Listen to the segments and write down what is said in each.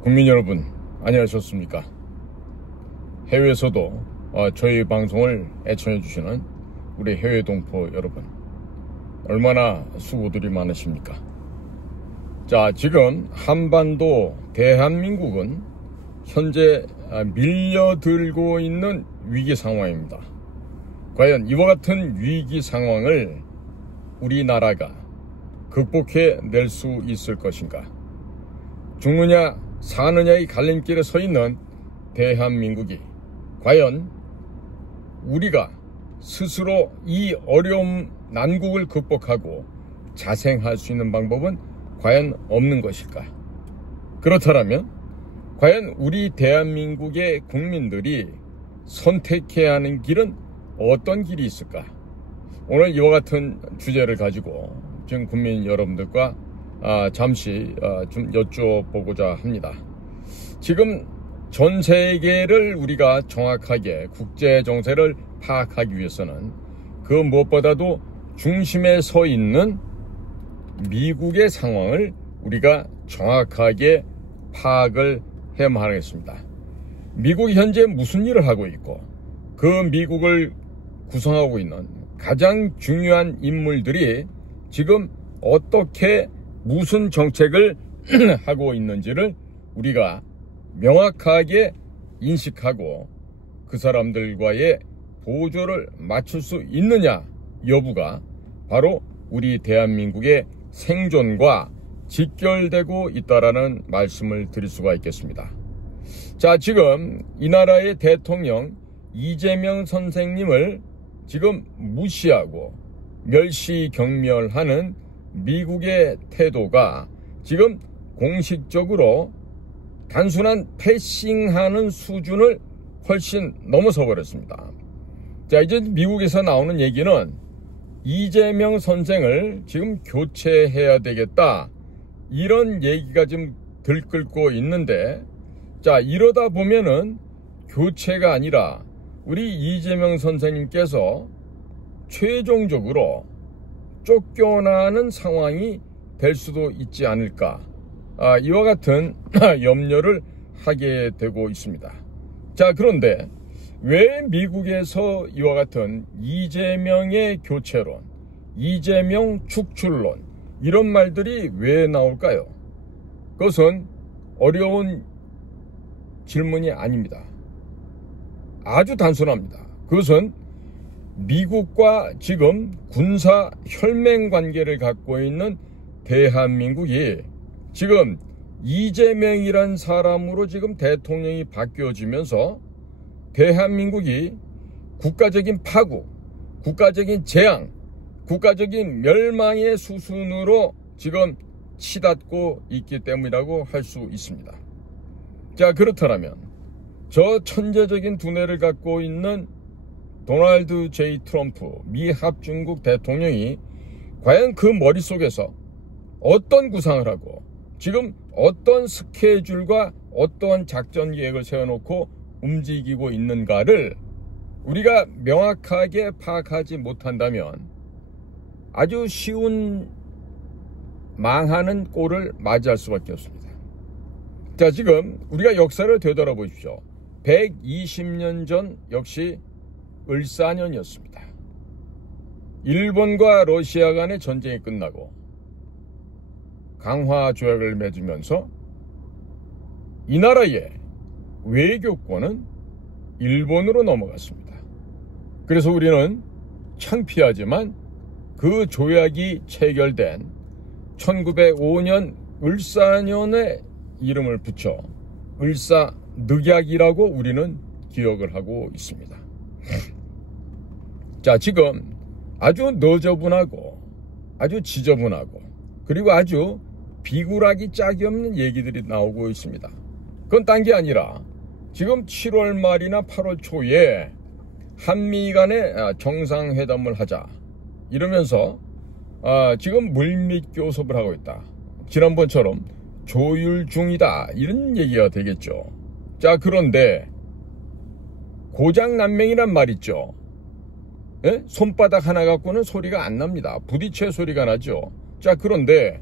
국민 여러분, 안녕하셨습니까? 해외에서도 저희 방송을 애청해 주시는 우리 해외 동포 여러분, 얼마나 수고들이 많으십니까? 자, 지금 한반도 대한민국은 현재 밀려들고 있는 위기 상황입니다. 과연 이와 같은 위기 상황을 우리나라가 극복해 낼 수 있을 것인가? 죽느냐 사느냐의 갈림길에 서 있는 대한민국이 과연 우리가 스스로 이 어려움 난국을 극복하고 자생할 수 있는 방법은 과연 없는 것일까? 그렇다면 과연 우리 대한민국의 국민들이 선택해야 하는 길은 어떤 길이 있을까? 오늘 이와 같은 주제를 가지고 지금 국민 여러분들과 잠시 좀 여쭤보고자 합니다. 지금 전 세계를 우리가 정확하게 국제 정세를 파악하기 위해서는 그 무엇보다도 중심에 서 있는 미국의 상황을 우리가 정확하게 파악을 해야만 하겠습니다. 미국이 현재 무슨 일을 하고 있고 그 미국을 구성하고 있는 가장 중요한 인물들이 지금 어떻게 무슨 정책을 하고 있는지를 우리가 명확하게 인식하고 그 사람들과의 보조를 맞출 수 있느냐 여부가 바로 우리 대한민국의 생존과 직결되고 있다라는 말씀을 드릴 수가 있겠습니다. 자, 지금 이 나라의 대통령 이재명 선생님을 지금 무시하고 멸시경멸하는 미국의 태도가 지금 공식적으로 단순한 패싱하는 수준을 훨씬 넘어서 버렸습니다. 자, 이제 미국에서 나오는 얘기는 이재명 선생을 지금 교체해야 되겠다, 이런 얘기가 지금 들끓고 있는데, 자, 이러다 보면은 교체가 아니라 우리 이재명 선생님께서 최종적으로 쫓겨나는 상황이 될 수도 있지 않을까, 이와 같은 염려를 하게 되고 있습니다. 자, 그런데 왜 미국에서 이와 같은 이재명의 교체론, 이재명 축출론, 이런 말들이 왜 나올까요? 그것은 어려운 질문이 아닙니다. 아주 단순합니다. 그것은 미국과 지금 군사 혈맹 관계를 갖고 있는 대한민국이 지금 이재명이란 사람으로 지금 대통령이 바뀌어지면서 대한민국이 국가적인 파국, 국가적인 재앙, 국가적인 멸망의 수순으로 지금 치닫고 있기 때문이라고 할 수 있습니다. 자, 그렇다면 저 천재적인 두뇌를 갖고 있는 도널드 J. 트럼프 미 합중국 대통령이 과연 그 머릿속에서 어떤 구상을 하고 지금 어떤 스케줄과 어떠한 작전 계획을 세워놓고 움직이고 있는가를 우리가 명확하게 파악하지 못한다면 아주 쉬운 망하는 꼴을 맞이할 수밖에 없습니다. 자, 지금 우리가 역사를 되돌아보십시오. 120년 전 역시 을사년이었습니다. 일본과 러시아 간의 전쟁이 끝나고 강화 조약을 맺으면서 이 나라의 외교권은 일본으로 넘어갔습니다. 그래서 우리는 창피하지만 그 조약이 체결된 1905년 을사년에 이름을 붙여 을사늑약이라고 우리는 기억을 하고 있습니다. 자, 지금 아주 너저분하고 아주 지저분하고 그리고 아주 비굴하기 짝이 없는 얘기들이 나오고 있습니다. 그건 딴 게 아니라 지금 7월 말이나 8월 초에 한미 간에 정상회담을 하자 이러면서 지금 물밑 교섭을 하고 있다. 지난번처럼 조율 중이다, 이런 얘기가 되겠죠. 자, 그런데 고장난맹이란 말 있죠. 예? 손바닥 하나 갖고는 소리가 안 납니다. 부딪혀야 소리가 나죠. 자, 그런데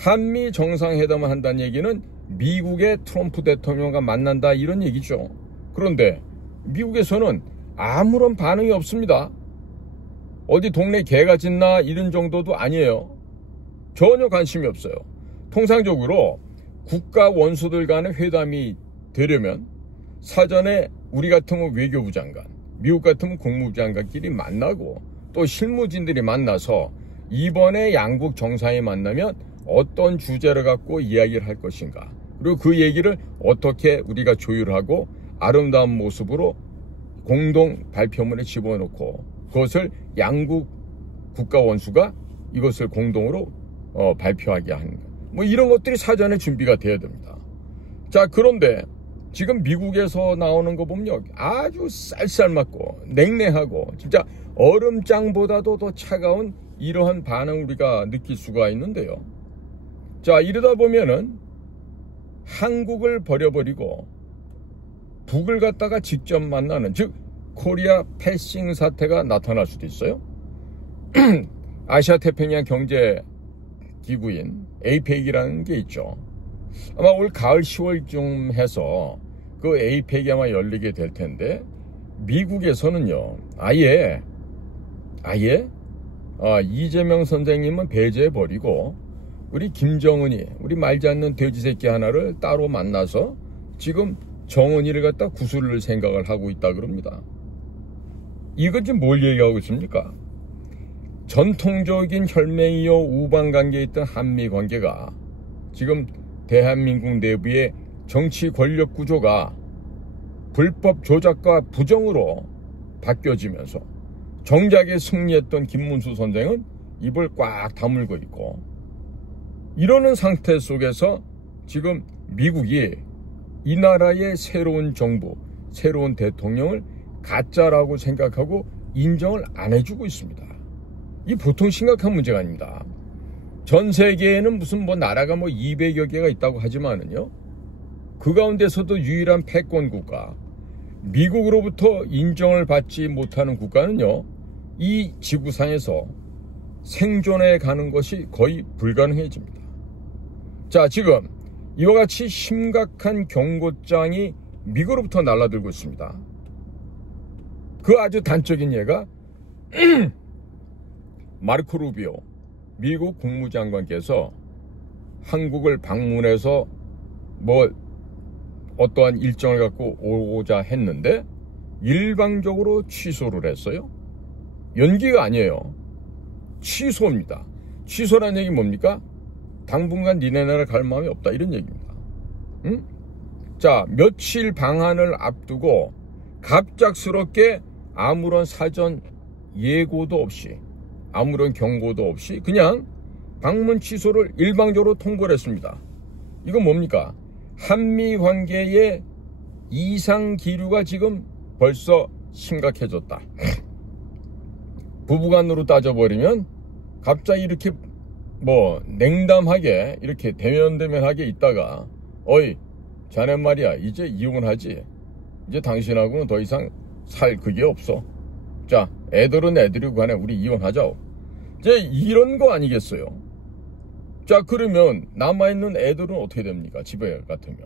한미 정상회담을 한다는 얘기는 미국의 트럼프 대통령과 만난다 이런 얘기죠. 그런데 미국에서는 아무런 반응이 없습니다. 어디 동네 개가 짖나 이런 정도도 아니에요. 전혀 관심이 없어요. 통상적으로 국가 원수들 간의 회담이 되려면 사전에 우리 같으면 외교부 장관, 미국 같으면 국무부 장관끼리 만나고 또 실무진들이 만나서 이번에 양국 정상이 만나면 어떤 주제를 갖고 이야기를 할 것인가, 그리고 그 얘기를 어떻게 우리가 조율하고 아름다운 모습으로 공동 발표문에 집어넣고 그것을 양국 국가 원수가 이것을 공동으로 발표하게 하는 것, 뭐 이런 것들이 사전에 준비가 돼야 됩니다. 자, 그런데 지금 미국에서 나오는 거 보면 아주 쌀쌀맞고 냉랭하고 진짜 얼음장보다도 더 차가운 이러한 반응 우리가 느낄 수가 있는데요. 자, 이러다 보면은 한국을 버려버리고 북을 갖다가 직접 만나는, 즉 코리아 패싱 사태가 나타날 수도 있어요. 아시아 태평양 경제 기구인 에이펙이라는 게 있죠. 아마 올 가을 10월쯤 해서 그 에이펙이 아마 열리게 될 텐데, 미국에서는요 아예 이재명 선생님은 배제해버리고 우리 김정은이, 우리 말지 않는 돼지 새끼 하나를 따로 만나서 지금 정은이를 갖다 구슬을 생각을 하고 있다 그럽니다. 이건 지금 뭘 얘기하고 있습니까? 전통적인 혈맹이요 우방관계에 있던 한미관계가 지금 대한민국 내부의 정치 권력 구조가 불법 조작과 부정으로 바뀌어지면서 정작에 승리했던 김문수 선생은 입을 꽉 다물고 있고, 이러는 상태 속에서 지금 미국이 이 나라의 새로운 정부, 새로운 대통령을 가짜라고 생각하고 인정을 안 해주고 있습니다. 이 보통 심각한 문제가 아닙니다. 전 세계에는 무슨 나라가 200여 개가 있다고 하지만은요, 그 가운데서도 유일한 패권 국가, 미국으로부터 인정을 받지 못하는 국가는요, 이 지구상에서 생존해 가는 것이 거의 불가능해집니다. 자, 지금 이와 같이 심각한 경고장이 미국으로부터 날아들고 있습니다. 그 아주 단적인 예가 마르코 루비오 미국 국무장관께서 한국을 방문해서 어떠한 일정을 갖고 오고자 했는데 일방적으로 취소를 했어요. 연기가 아니에요. 취소입니다. 취소라는 얘기 뭡니까? 당분간 니네 나라 갈 마음이 없다 이런 얘기입니다. 응? 자, 며칠 방한을 앞두고 갑작스럽게 아무런 사전 예고도 없이, 아무런 경고도 없이 그냥 방문 취소를 일방적으로 통보를 했습니다. 이건 뭡니까? 한미 관계의 이상 기류가 지금 벌써 심각해졌다. 부부간으로 따져버리면 갑자기 이렇게 냉담하게 이렇게 대면대면하게 있다가 어이 자네 말이야 이제 이혼하지, 이제 당신하고는 더 이상 살 그게 없어, 자 애들은 애들이고 간에 우리 이혼하자, 이제 이런 거 아니겠어요? 자, 그러면 남아있는 애들은 어떻게 됩니까? 집에 같으면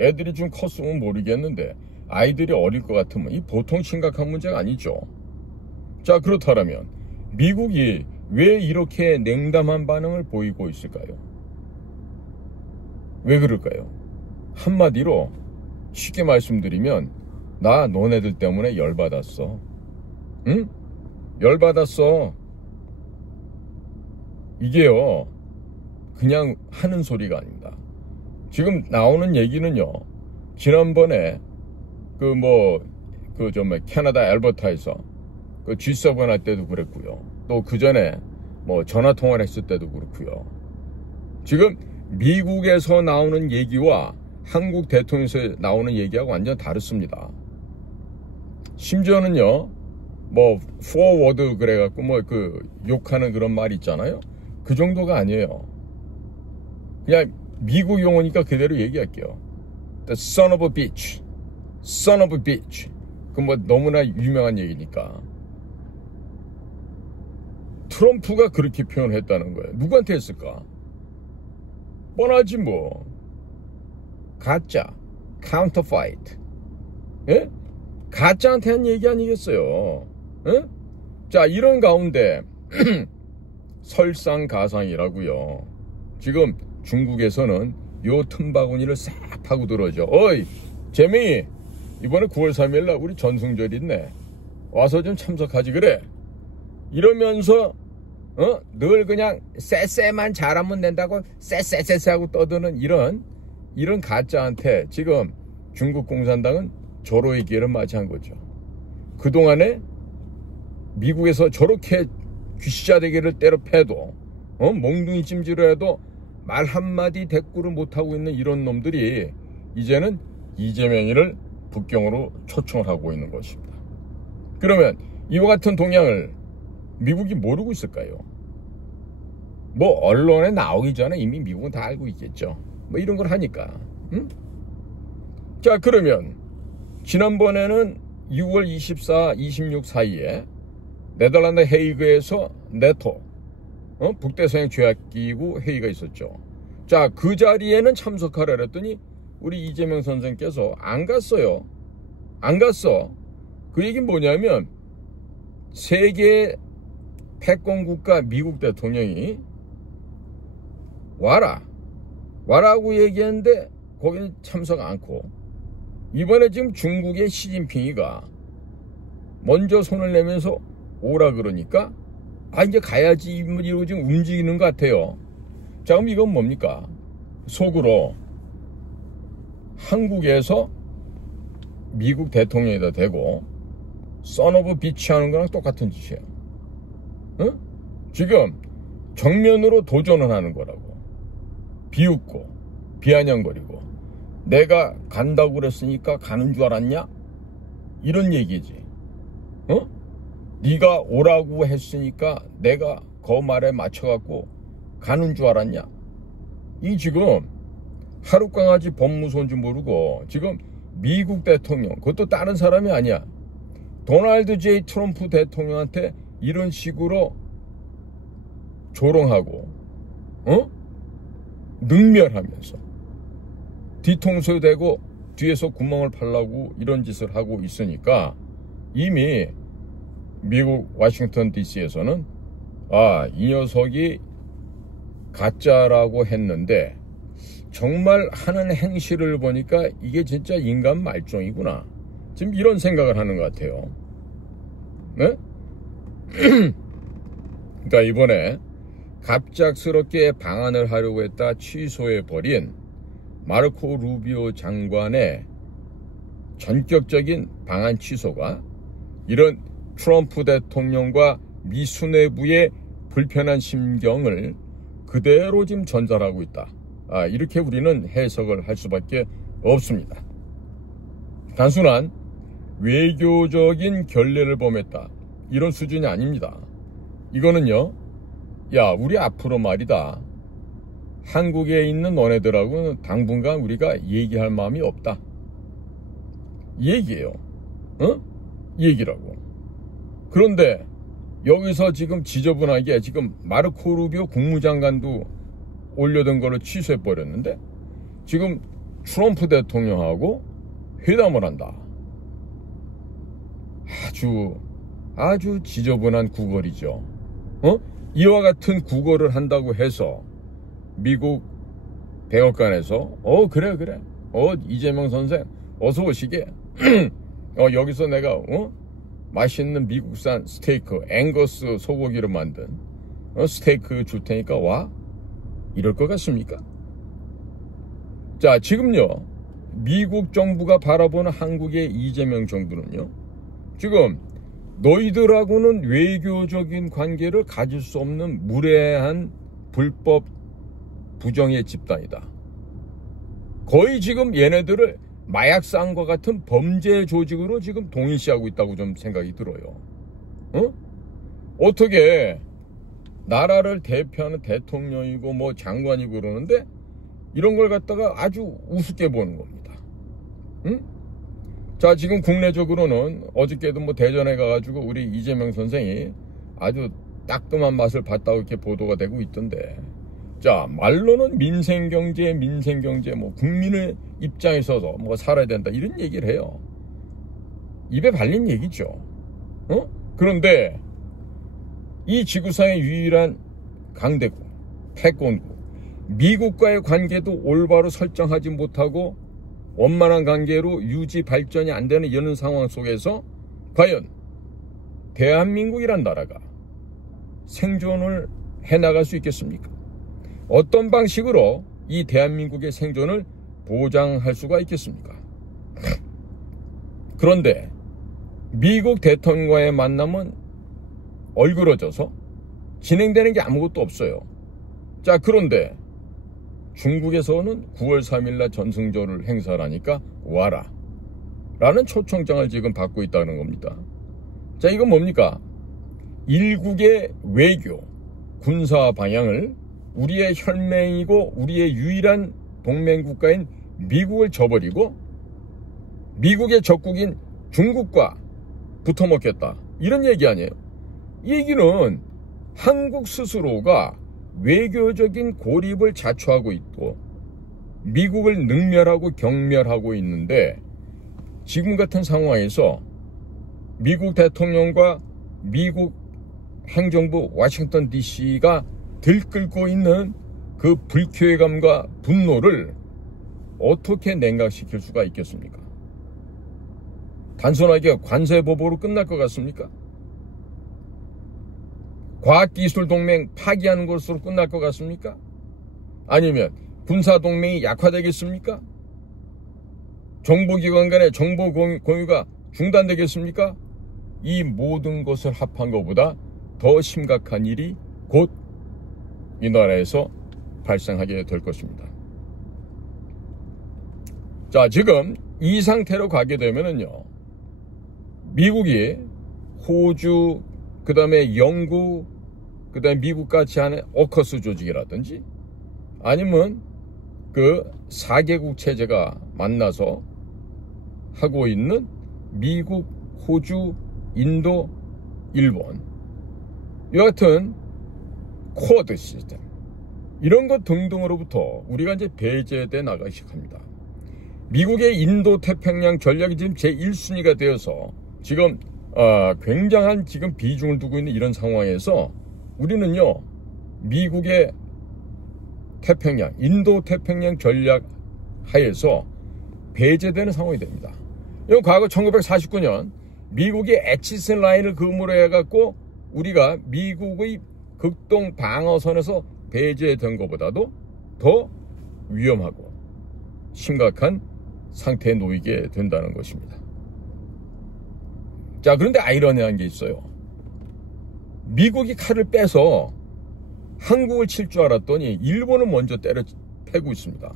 애들이 좀 컸으면 모르겠는데 아이들이 어릴 것 같으면 이 보통 심각한 문제가 아니죠. 자, 그렇다면 미국이 왜 이렇게 냉담한 반응을 보이고 있을까요? 왜 그럴까요? 한마디로 쉽게 말씀드리면 나 너네들 때문에 열받았어. 응? 열받았어. 이게요 그냥 하는 소리가 아닙니다. 지금 나오는 얘기는요, 지난번에 캐나다 알버타에서 그 G7 할 때도 그랬고요, 또 그 전에 전화 통화를 했을 때도 그렇고요. 지금 미국에서 나오는 얘기와 한국 대통령에서 나오는 얘기하고 완전 다릅니다. 심지어는요 포워드 그래갖고 욕하는 그런 말 있잖아요. 그 정도가 아니에요. 그냥 미국 용어니까 그대로 얘기할게요. The son of a bitch, son of a bitch. 그 너무나 유명한 얘기니까. 트럼프가 그렇게 표현했다는 거예요. 누구한테 했을까? 뻔하지 뭐. 가짜, counterfeit. 예? 가짜한테 한 얘기 아니겠어요. 예? 자, 이런 가운데 설상가상이라고요. 지금 중국에서는 요 틈바구니를 싹 파고 들어오죠. 어이, 재명이, 이번에 9월 3일 날 우리 전승절 있네. 와서 좀 참석하지 그래. 이러면서 늘 그냥 쎄쎄만 잘하면 된다고 쎄쎄쎄쎄 하고 떠드는 이런 가짜한테 지금 중국 공산당은 절호의 기회를 맞이한 거죠. 그동안에 미국에서 저렇게 귀시자대기를 때려 패도 몽둥이 찜질을 해도 말 한마디 대꾸를 못하고 있는 이런 놈들이 이제는 이재명이를 북경으로 초청을 하고 있는 것입니다. 그러면 이와 같은 동향을 미국이 모르고 있을까요? 뭐 언론에 나오기 전에 이미 미국은 다 알고 있겠죠. 뭐 이런 걸 하니까. 응? 자, 그러면 지난번에는 6월 24, 26 사이에 네덜란드 헤이그에서 네토 북대서양 조약기구 회의가 있었죠. 자, 그 자리에는 참석하라 그랬더니 우리 이재명 선생께서 안 갔어요. 안 갔어. 그 얘기는 뭐냐면 세계 패권국가 미국 대통령이 와라고 얘기했는데 거기는 참석 않고, 이번에 지금 중국의 시진핑이가 먼저 손을 내면서 오라 그러니까 이제 가야지 이러고 지금 움직이는 것 같아요. 자, 그럼 이건 뭡니까? 속으로 한국에서 미국 대통령에다 대고 선 오브 비치 하는 거랑 똑같은 짓이에요. 응? 지금 정면으로 도전을 하는 거라고. 비웃고 비아냥거리고 내가 간다고 그랬으니까 가는 줄 알았냐? 이런 얘기지. 네가 오라고 했으니까 내가 그 말에 맞춰갖고 가는 줄 알았냐? 이 지금 하룻강아지 법무소인지 모르고 지금 미국 대통령, 그것도 다른 사람이 아니야, 도널드 J 트럼프 대통령한테 이런 식으로 조롱하고 능멸하면서 뒤통수 대고 뒤에서 구멍을 팔라고 이런 짓을 하고 있으니까 이미 미국 워싱턴 DC에서는 이 녀석이 가짜라고 했는데 정말 하는 행실을 보니까 이게 진짜 인간 말종이구나, 지금 이런 생각을 하는 것 같아요. 네? 그러니까 이번에 갑작스럽게 방한을 하려고 했다 취소해버린 마르코 루비오 장관의 전격적인 방한 취소가 이런 트럼프 대통령과 미 수뇌부의 불편한 심경을 그대로 지금 전달하고 있다. 이렇게 우리는 해석을 할 수밖에 없습니다. 단순한 외교적인 결례를 범했다, 이런 수준이 아닙니다. 이거는요, 우리 앞으로 말이다, 한국에 있는 너네들하고는 당분간 우리가 얘기할 마음이 없다, 이 얘기예요. 이 얘기라고. 그런데 여기서 지금 지저분하게 지금 마르코 루비오 국무장관도 올려둔 거를 취소해버렸는데 지금 트럼프 대통령하고 회담을 한다. 아주 지저분한 구걸이죠. 이와 같은 구걸을 한다고 해서 미국 백악관에서 그래 이재명 선생 어서 오시게 여기서 내가 맛있는 미국산 스테이크 앵거스 소고기로 만든 스테이크 줄 테니까 와, 이럴 것 같습니까? 자, 지금요 미국 정부가 바라보는 한국의 이재명 정부는요, 지금 너희들하고는 외교적인 관계를 가질 수 없는 무례한 불법 부정의 집단이다. 거의 지금 얘네들을 마약상과 같은 범죄 조직으로 지금 동일시하고 있다고 좀 생각이 들어요. 어떻게 나라를 대표하는 대통령이고 뭐 장관이고 그러는데 이런 걸 갖다가 아주 우습게 보는 겁니다. 자, 지금 국내적으로는 어저께도 뭐 대전에 가가지고 우리 이재명 선생이 아주 따끔한 맛을 봤다고 이렇게 보도가 되고 있던데, 자, 말로는 민생경제, 뭐 국민의 입장에 서서 뭐 살아야 된다 이런 얘기를 해요. 입에 발린 얘기죠. 그런데 이 지구상의 유일한 강대국, 패권국, 미국과의 관계도 올바로 설정하지 못하고 원만한 관계로 유지 발전이 안 되는 이런 상황 속에서 과연 대한민국이란 나라가 생존을 해나갈 수 있겠습니까? 어떤 방식으로 이 대한민국의 생존을 보장할 수가 있겠습니까? 그런데 미국 대통령과의 만남은 얼그러져서 진행되는 게 아무것도 없어요. 자, 그런데 중국에서는 9월 3일날 전승절을 행사하니까 와라 라는 초청장을 지금 받고 있다는 겁니다. 자, 이건 뭡니까? 일국의 외교, 군사 방향을 우리의 혈맹이고 우리의 유일한 동맹국가인 미국을 저버리고 미국의 적국인 중국과 붙어먹겠다 이런 얘기 아니에요. 이 얘기는 한국 스스로가 외교적인 고립을 자초하고 있고 미국을 능멸하고 경멸하고 있는데 지금 같은 상황에서 미국 대통령과 미국 행정부 워싱턴 DC가 들끓고 있는 그 불쾌감과 분노를 어떻게 냉각시킬 수가 있겠습니까? 단순하게 관세 보복으로 끝날 것 같습니까? 과학기술동맹 파기하는 것으로 끝날 것 같습니까? 아니면 군사동맹이 약화되겠습니까? 정보기관 간의 정보 공유가 중단되겠습니까? 이 모든 것을 합한 것보다 더 심각한 일이 곧 이 나라에서 발생하게 될 것입니다. 자, 지금 이 상태로 가게 되면은요, 미국이 호주, 그 다음에 영국, 그 다음에 미국같이 하는 오커스 조직이라든지 아니면 그 4개국 체제가 만나서 하고 있는 미국, 호주, 인도, 일본 이 같은 쿼드 시스템 이런 것 등등으로부터 우리가 이제 배제돼 나가기 시작합니다. 미국의 인도 태평양 전략이 지금 제1순위가 되어서 지금 굉장한 지금 비중을 두고 있는 이런 상황에서 우리는요 미국의 태평양, 인도 태평양 전략 하에서 배제되는 상황이 됩니다. 이건 과거 1949년 미국의 엑시스 라인을 근무로 해갖고 우리가 미국의 극동 방어선에서 배제된 것보다도 더 위험하고 심각한 상태에 놓이게 된다는 것입니다. 자, 그런데 아이러니한 게 있어요. 미국이 칼을 빼서 한국을 칠 줄 알았더니 일본을 먼저 때려 패고 있습니다.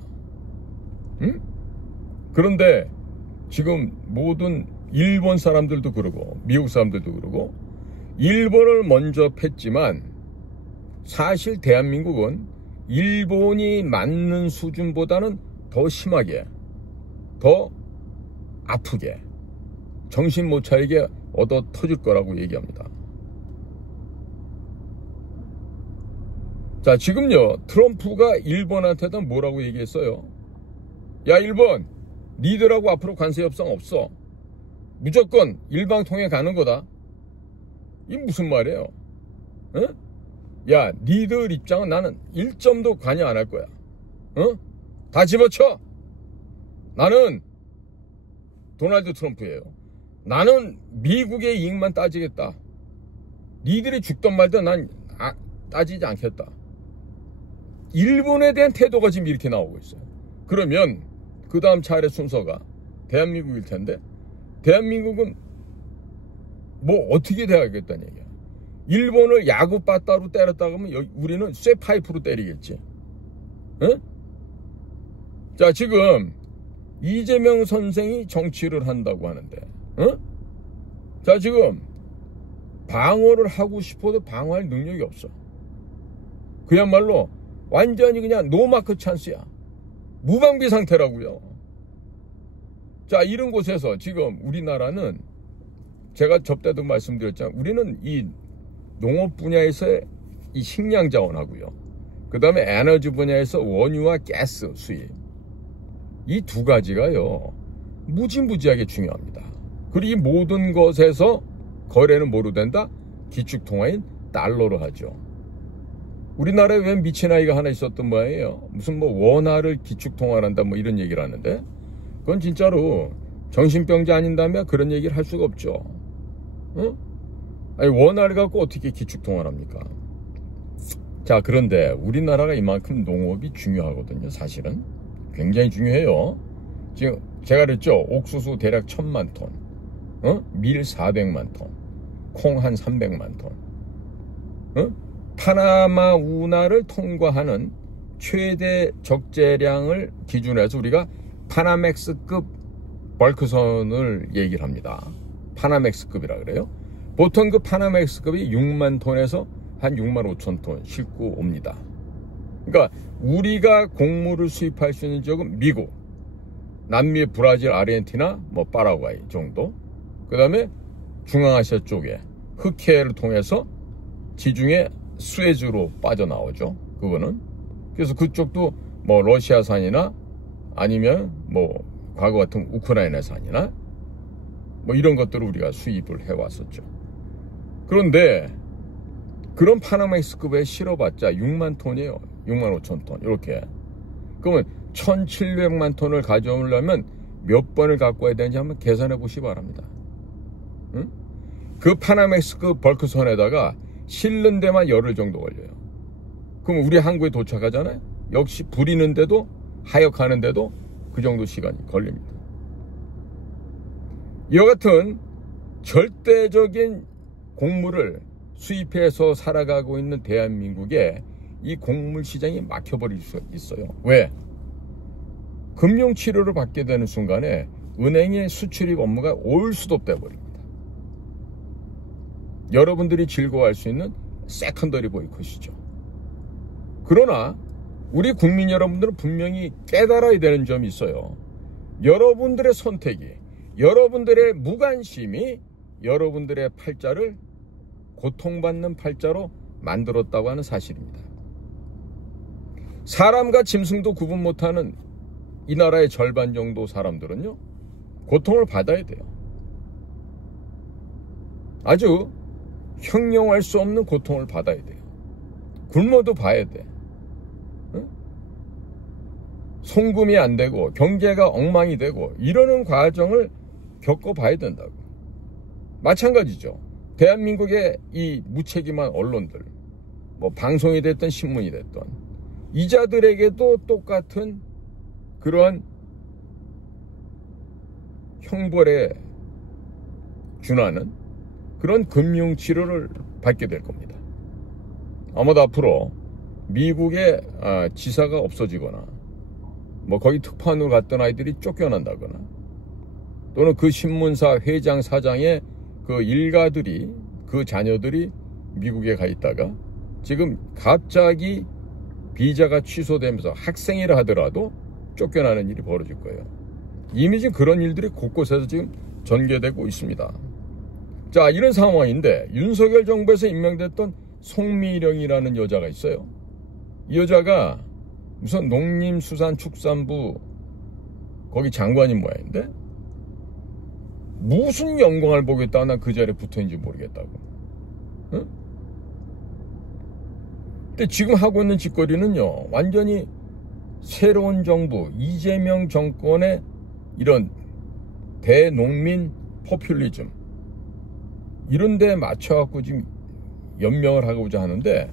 응? 그런데 지금 모든 일본 사람들도 그러고 미국 사람들도 그러고 일본을 먼저 팼지만 사실 대한민국은 일본이 맞는 수준보다는 더 심하게 더 아프게 정신 못 차리게 얻어 터질 거라고 얘기합니다. 자, 지금요 트럼프가 일본한테도 뭐라고 얘기했어요? 야, 일본 니들하고 앞으로 관세 협상 없어. 무조건 일방통행 가는 거다. 이게 무슨 말이에요? 어? 야, 니들 입장은 나는 1점도 관여 안 할 거야. 다 집어쳐. 나는 도널드 트럼프예요. 나는 미국의 이익만 따지겠다. 니들이 죽든 말든 난 따지지 않겠다. 일본에 대한 태도가 지금 이렇게 나오고 있어요. 그러면 그 다음 차례 순서가 대한민국일 텐데 대한민국은 뭐 어떻게 돼야겠다는 얘기야. 일본을 야구 빠따로 때렸다 그러면 우리는 쇠파이프로 때리겠지. 응? 자, 지금 이재명 선생이 정치를 한다고 하는데 자, 지금 방어를 하고 싶어도 방어할 능력이 없어. 그야말로 완전히 그냥 노마크 찬스야. 무방비 상태라고요. 자, 이런 곳에서 지금 우리나라는 제가 접대도 말씀드렸잖아요. 우리는 이 농업 분야에서의 이 식량 자원하고요, 그 다음에 에너지 분야에서 원유와 가스 수입. 이 두 가지가요, 무지무지하게 중요합니다. 그리고 이 모든 것에서 거래는 뭐로 된다? 기축통화인 달러로 하죠. 우리나라에 왜 미친 아이가 하나 있었던 모양이에요. 무슨 뭐 원화를 기축통화를 한다 뭐 이런 얘기를 하는데, 그건 진짜로 정신병자 아닌다면 그런 얘기를 할 수가 없죠. 어? 아니, 원화를 갖고 어떻게 기축통화를 합니까? 자, 그런데 우리나라가 이만큼 농업이 중요하거든요. 사실은 굉장히 중요해요. 지금 제가 그랬죠. 옥수수 대략 1000만 톤, 밀 400만 톤, 콩 한 300만 톤. 파나마 운하를 통과하는 최대 적재량을 기준으로 해서 우리가 파나맥스급 벌크선을 얘기를 합니다. 파나맥스급이라 그래요. 보통 그 파나맥스급이 6만 톤에서 한 6만 5천 톤 싣고 옵니다. 그러니까 우리가 곡물을 수입할 수 있는 지역은 미국, 남미, 브라질, 아르헨티나, 뭐 파라과이 정도. 그 다음에 중앙아시아 쪽에 흑해를 통해서 지중해 수에즈로 빠져나오죠. 그거는. 그래서 그쪽도 뭐 러시아산이나 아니면 뭐 과거 같은 우크라이나산이나 뭐 이런 것들을 우리가 수입을 해왔었죠. 그런데 그런 파나맥스급에 실어봤자 6만 톤이에요. 6만 5천 톤 이렇게. 그러면 1700만 톤을 가져오려면 몇 번을 갖고 와야 되는지 한번 계산해 보시기 바랍니다. 응? 그 파나맥스급 벌크선에다가 실는 데만 열흘 정도 걸려요. 그럼 우리 항구에 도착하잖아요. 역시 부리는데도 하역하는데도 그 정도 시간이 걸립니다. 이와 같은 절대적인 곡물을 수입해서 살아가고 있는 대한민국에 이 곡물 시장이 막혀버릴 수 있어요. 왜? 금융치료를 받게 되는 순간에 은행의 수출입 업무가 올 수도 돼버립니다. 여러분들이 즐거워할 수 있는 세컨더리 보이콧이죠. 그러나 우리 국민 여러분들은 분명히 깨달아야 되는 점이 있어요. 여러분들의 선택이, 여러분들의 무관심이 여러분들의 팔자를 고통받는 팔자로 만들었다고 하는 사실입니다. 사람과 짐승도 구분 못하는 이 나라의 절반 정도 사람들은요, 고통을 받아야 돼요. 아주 형용할 수 없는 고통을 받아야 돼요. 굶어도 봐야 돼. 응? 송금이 안 되고 경제가 엉망이 되고 이러는 과정을 겪어봐야 된다고. 마찬가지죠. 대한민국의 이 무책임한 언론들, 뭐 방송이 됐든 신문이 됐든 이자들에게도 똑같은 그러한 형벌에 준하는 그런 금융치료를 받게 될 겁니다. 아마도 앞으로 미국의 지사가 없어지거나 뭐 거기 특파원으로 갔던 아이들이 쫓겨난다거나 또는 그 신문사 회장 사장의 그 일가들이, 그 자녀들이 미국에 가 있다가 지금 갑자기 비자가 취소되면서 학생이라 하더라도 쫓겨나는 일이 벌어질 거예요. 이미 지금 그런 일들이 곳곳에서 지금 전개되고 있습니다. 자, 이런 상황인데 윤석열 정부에서 임명됐던 송미령이라는 여자가 있어요. 이 여자가 무슨 농림수산축산부 거기 장관인 모양인데 무슨 영광을 보겠다고 난 그 자리에 붙어있는지 모르겠다고. 응? 근데 지금 하고 있는 짓거리는요, 완전히 새로운 정부, 이재명 정권의 이런 대농민 포퓰리즘 이런 데 맞춰갖고 지금 연명을 하고자 하는데,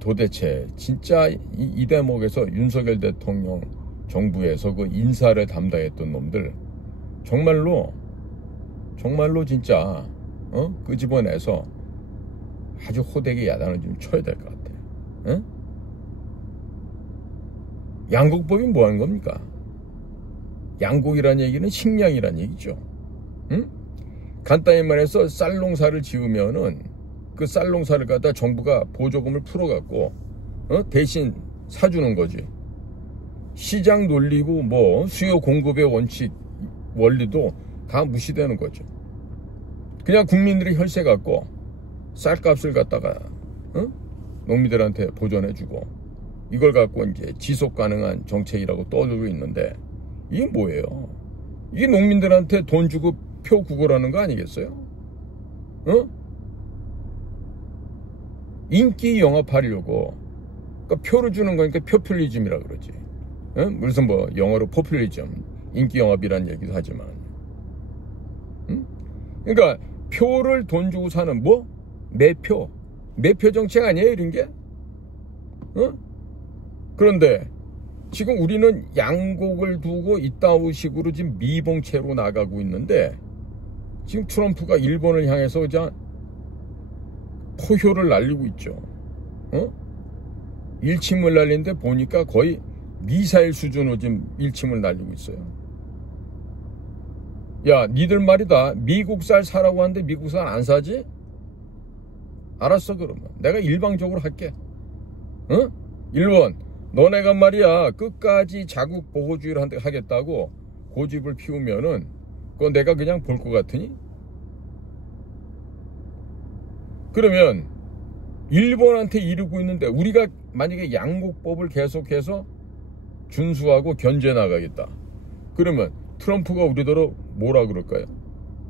도대체 진짜 이 대목에서 윤석열 대통령 정부에서 그 인사를 담당했던 놈들 정말로 진짜 끄집어내서 아주 호되게 야단을 좀 쳐야 될 것 같아요. 응? 양곡법이 뭐 하는 겁니까? 양곡이란 얘기는 식량이란 얘기죠. 응? 간단히 말해서 쌀농사를 지으면은 그 쌀농사를 갖다 정부가 보조금을 풀어갖고 대신 사주는 거지. 시장 논리고 뭐 수요 공급의 원칙 원리도 다 무시되는 거죠. 그냥 국민들이 혈세 갖고 쌀값을 갖다가 농민들한테 보전해주고 이걸 갖고 이제 지속 가능한 정책이라고 떠들고 있는데 이게 뭐예요? 이게 농민들한테 돈 주고 표 구걸하는 거 아니겠어요? 어? 인기 영합하려고 그러니까 표를 주는 거니까 포퓰리즘이라 그러지. 어? 무슨 뭐 영어로 포퓰리즘, 인기 영합이라는 얘기도 하지만, 응? 그러니까 표를 돈 주고 사는 뭐 매표 정책 아니에요 이런 게? 어? 그런데 지금 우리는 양곡을 두고 이따위 식으로 지금 미봉채로 나가고 있는데 지금 트럼프가 일본을 향해서 그냥 포효를 날리고 있죠. 어? 일침을 날리는데 보니까 거의 미사일 수준으로 지금 일침을 날리고 있어요. 야, 니들 말이다. 미국 쌀 사라고 하는데 미국 쌀 안 사지? 알았어, 그러면. 내가 일방적으로 할게. 어? 일본, 너네가 말이야, 끝까지 자국 보호주의를 하겠다고 고집을 피우면은, 그건 내가 그냥 볼 것 같으니? 그러면, 일본한테 이르고 있는데, 우리가 만약에 양국법을 계속해서 준수하고 견제 나가겠다. 그러면, 트럼프가 우리더러 뭐라 그럴까요?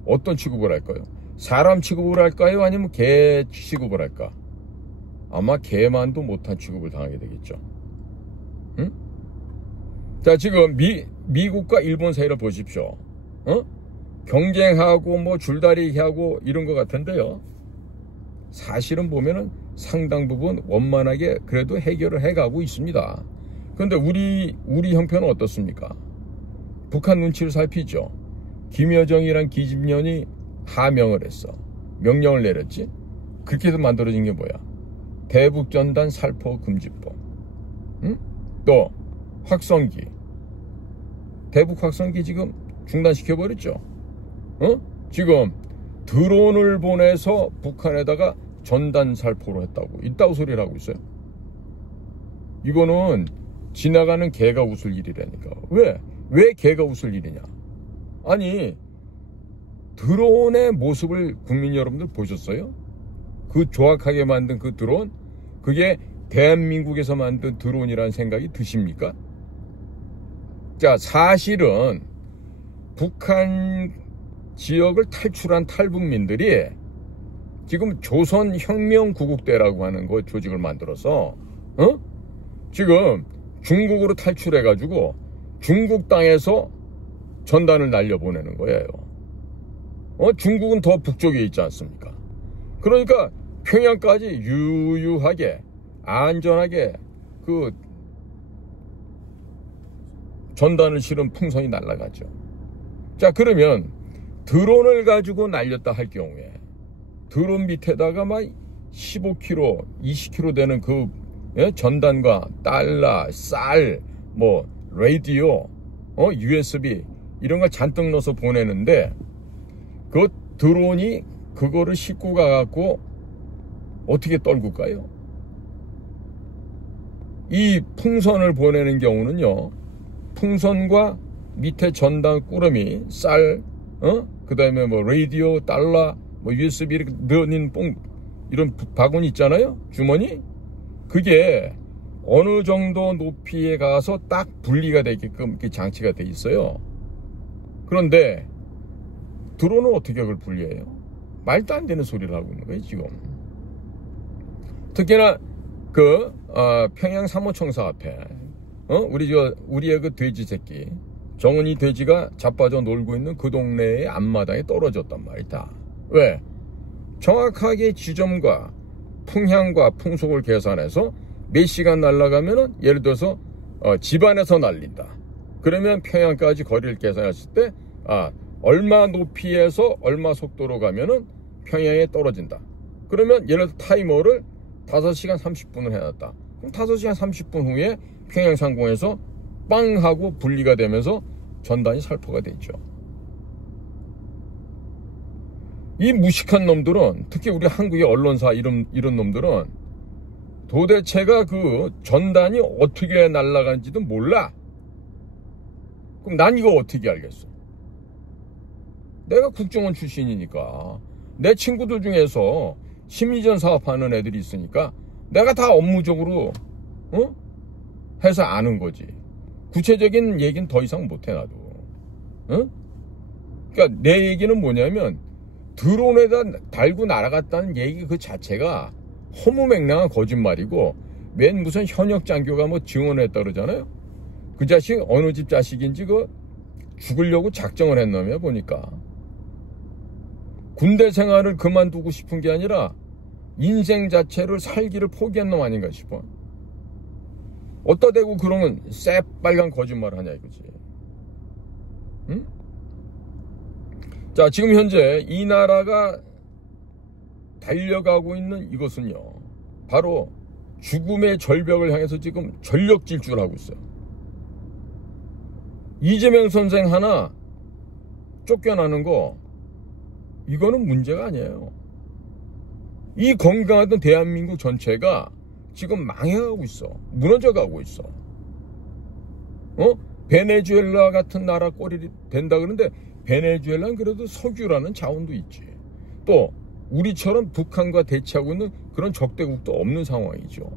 어떤 취급을 할까요? 사람 취급을 할까요? 아니면 개 취급을 할까? 아마 개만도 못한 취급을 당하게 되겠죠. 응? 자, 지금 미국과 일본 사이를 보십시오. 어? 경쟁하고 뭐 줄다리기하고 이런 것 같은데요. 사실은 보면은 상당 부분 원만하게 그래도 해결을 해가고 있습니다. 그런데 우리 형편은 어떻습니까? 북한 눈치를 살피죠. 김여정이란 기집년이 하명을 했어. 명령을 내렸지. 그렇게 해서 만들어진 게 뭐야? 대북전단 살포 금지법. 응? 또 확성기. 대북 확성기 지금 중단시켜버렸죠. 어? 지금 드론을 보내서 북한에다가 전단 살포를 했다고. 이따구 소리를 하고 있어요. 이거는 지나가는 개가 웃을 일이라니까. 왜 개가 웃을 일이냐? 아니, 드론의 모습을 국민 여러분들 보셨어요? 그 조악하게 만든 그 드론? 그게 대한민국에서 만든 드론이라는 생각이 드십니까? 자, 사실은 북한 지역을 탈출한 탈북민들이 지금 조선혁명구국대라고 하는 거 조직을 만들어서 지금 중국으로 탈출해가지고 중국 땅에서 전단을 날려보내는 거예요. 중국은 더 북쪽에 있지 않습니까? 그러니까 평양까지 유유하게 안전하게 그 전단을 실은 풍선이 날아가죠. 자, 그러면 드론을 가지고 날렸다 할 경우에 드론 밑에다가 막 15kg, 20kg 되는 그 전단과 달러, 쌀, 뭐 라디오, USB 이런 걸 잔뜩 넣어서 보내는데 그 드론이 그거를 싣고 가갖고 어떻게 떨굴까요? 이 풍선을 보내는 경우는요, 풍선과 밑에 전단 꾸러미, 쌀, 그 다음에 뭐 라디오, 달러, 뭐 USB 이렇게 넣는 이런 바구니 있잖아요, 주머니. 그게 어느 정도 높이에 가서 딱 분리가 되게끔 이렇게 장치가 돼 있어요. 그런데 드론은 어떻게 그걸 분리해요? 말도 안 되는 소리를 하고 있는 거예요, 지금. 특히나 평양 사무총사 앞에 우리의 그 돼지 새끼 정은이 돼지가 자빠져 놀고 있는 그 동네의 앞마당에 떨어졌단 말이다. 왜? 정확하게 지점과 풍향과 풍속을 계산해서 몇 시간 날아가면은 예를 들어서 집안에서 날린다. 그러면 평양까지 거리를 계산했을 때 얼마 높이에서 얼마 속도로 가면은 평양에 떨어진다. 그러면 예를 들어 타이머를 5시간 30분을 해놨다. 그럼 5시간 30분 후에 평양 상공에서 빵 하고 분리가 되면서 전단이 살포가 되죠. 이 무식한 놈들은, 특히 우리 한국의 언론사 이런 놈들은 도대체가 그 전단이 어떻게 날아가는지도 몰라. 그럼 난 이거 어떻게 알겠어? 내가 국정원 출신이니까 내 친구들 중에서 심리전 사업하는 애들이 있으니까 내가 다 업무적으로 해서 아는 거지. 구체적인 얘기는 더 이상 못해 나도. 그러니까 내 얘기는 뭐냐면 드론에다 달고 날아갔다는 얘기 그 자체가 허무맹랑한 거짓말이고, 맨 무슨 현역 장교가 뭐 증언했다 그러잖아요. 그 자식 어느 집 자식인지 그 죽으려고 작정을 했나며 보니까. 군대 생활을 그만두고 싶은 게 아니라 인생 자체를 살기를 포기한 놈 아닌가 싶어. 어디다 대고 그러면 새빨간 거짓말을 하냐 이거지. 응? 자, 지금 현재 이 나라가 달려가고 있는 이것은요, 바로 죽음의 절벽을 향해서 지금 전력 질주를 하고 있어요. 이재명 선생 하나 쫓겨나는 거, 이거는 문제가 아니에요. 이 건강하던 대한민국 전체가 지금 망해가고 있어. 무너져가고 있어. 베네수엘라 같은 나라 꼴이 된다 그러는데, 베네수엘라는 그래도 석유라는 자원도 있지. 또 우리처럼 북한과 대치하고 있는 그런 적대국도 없는 상황이죠.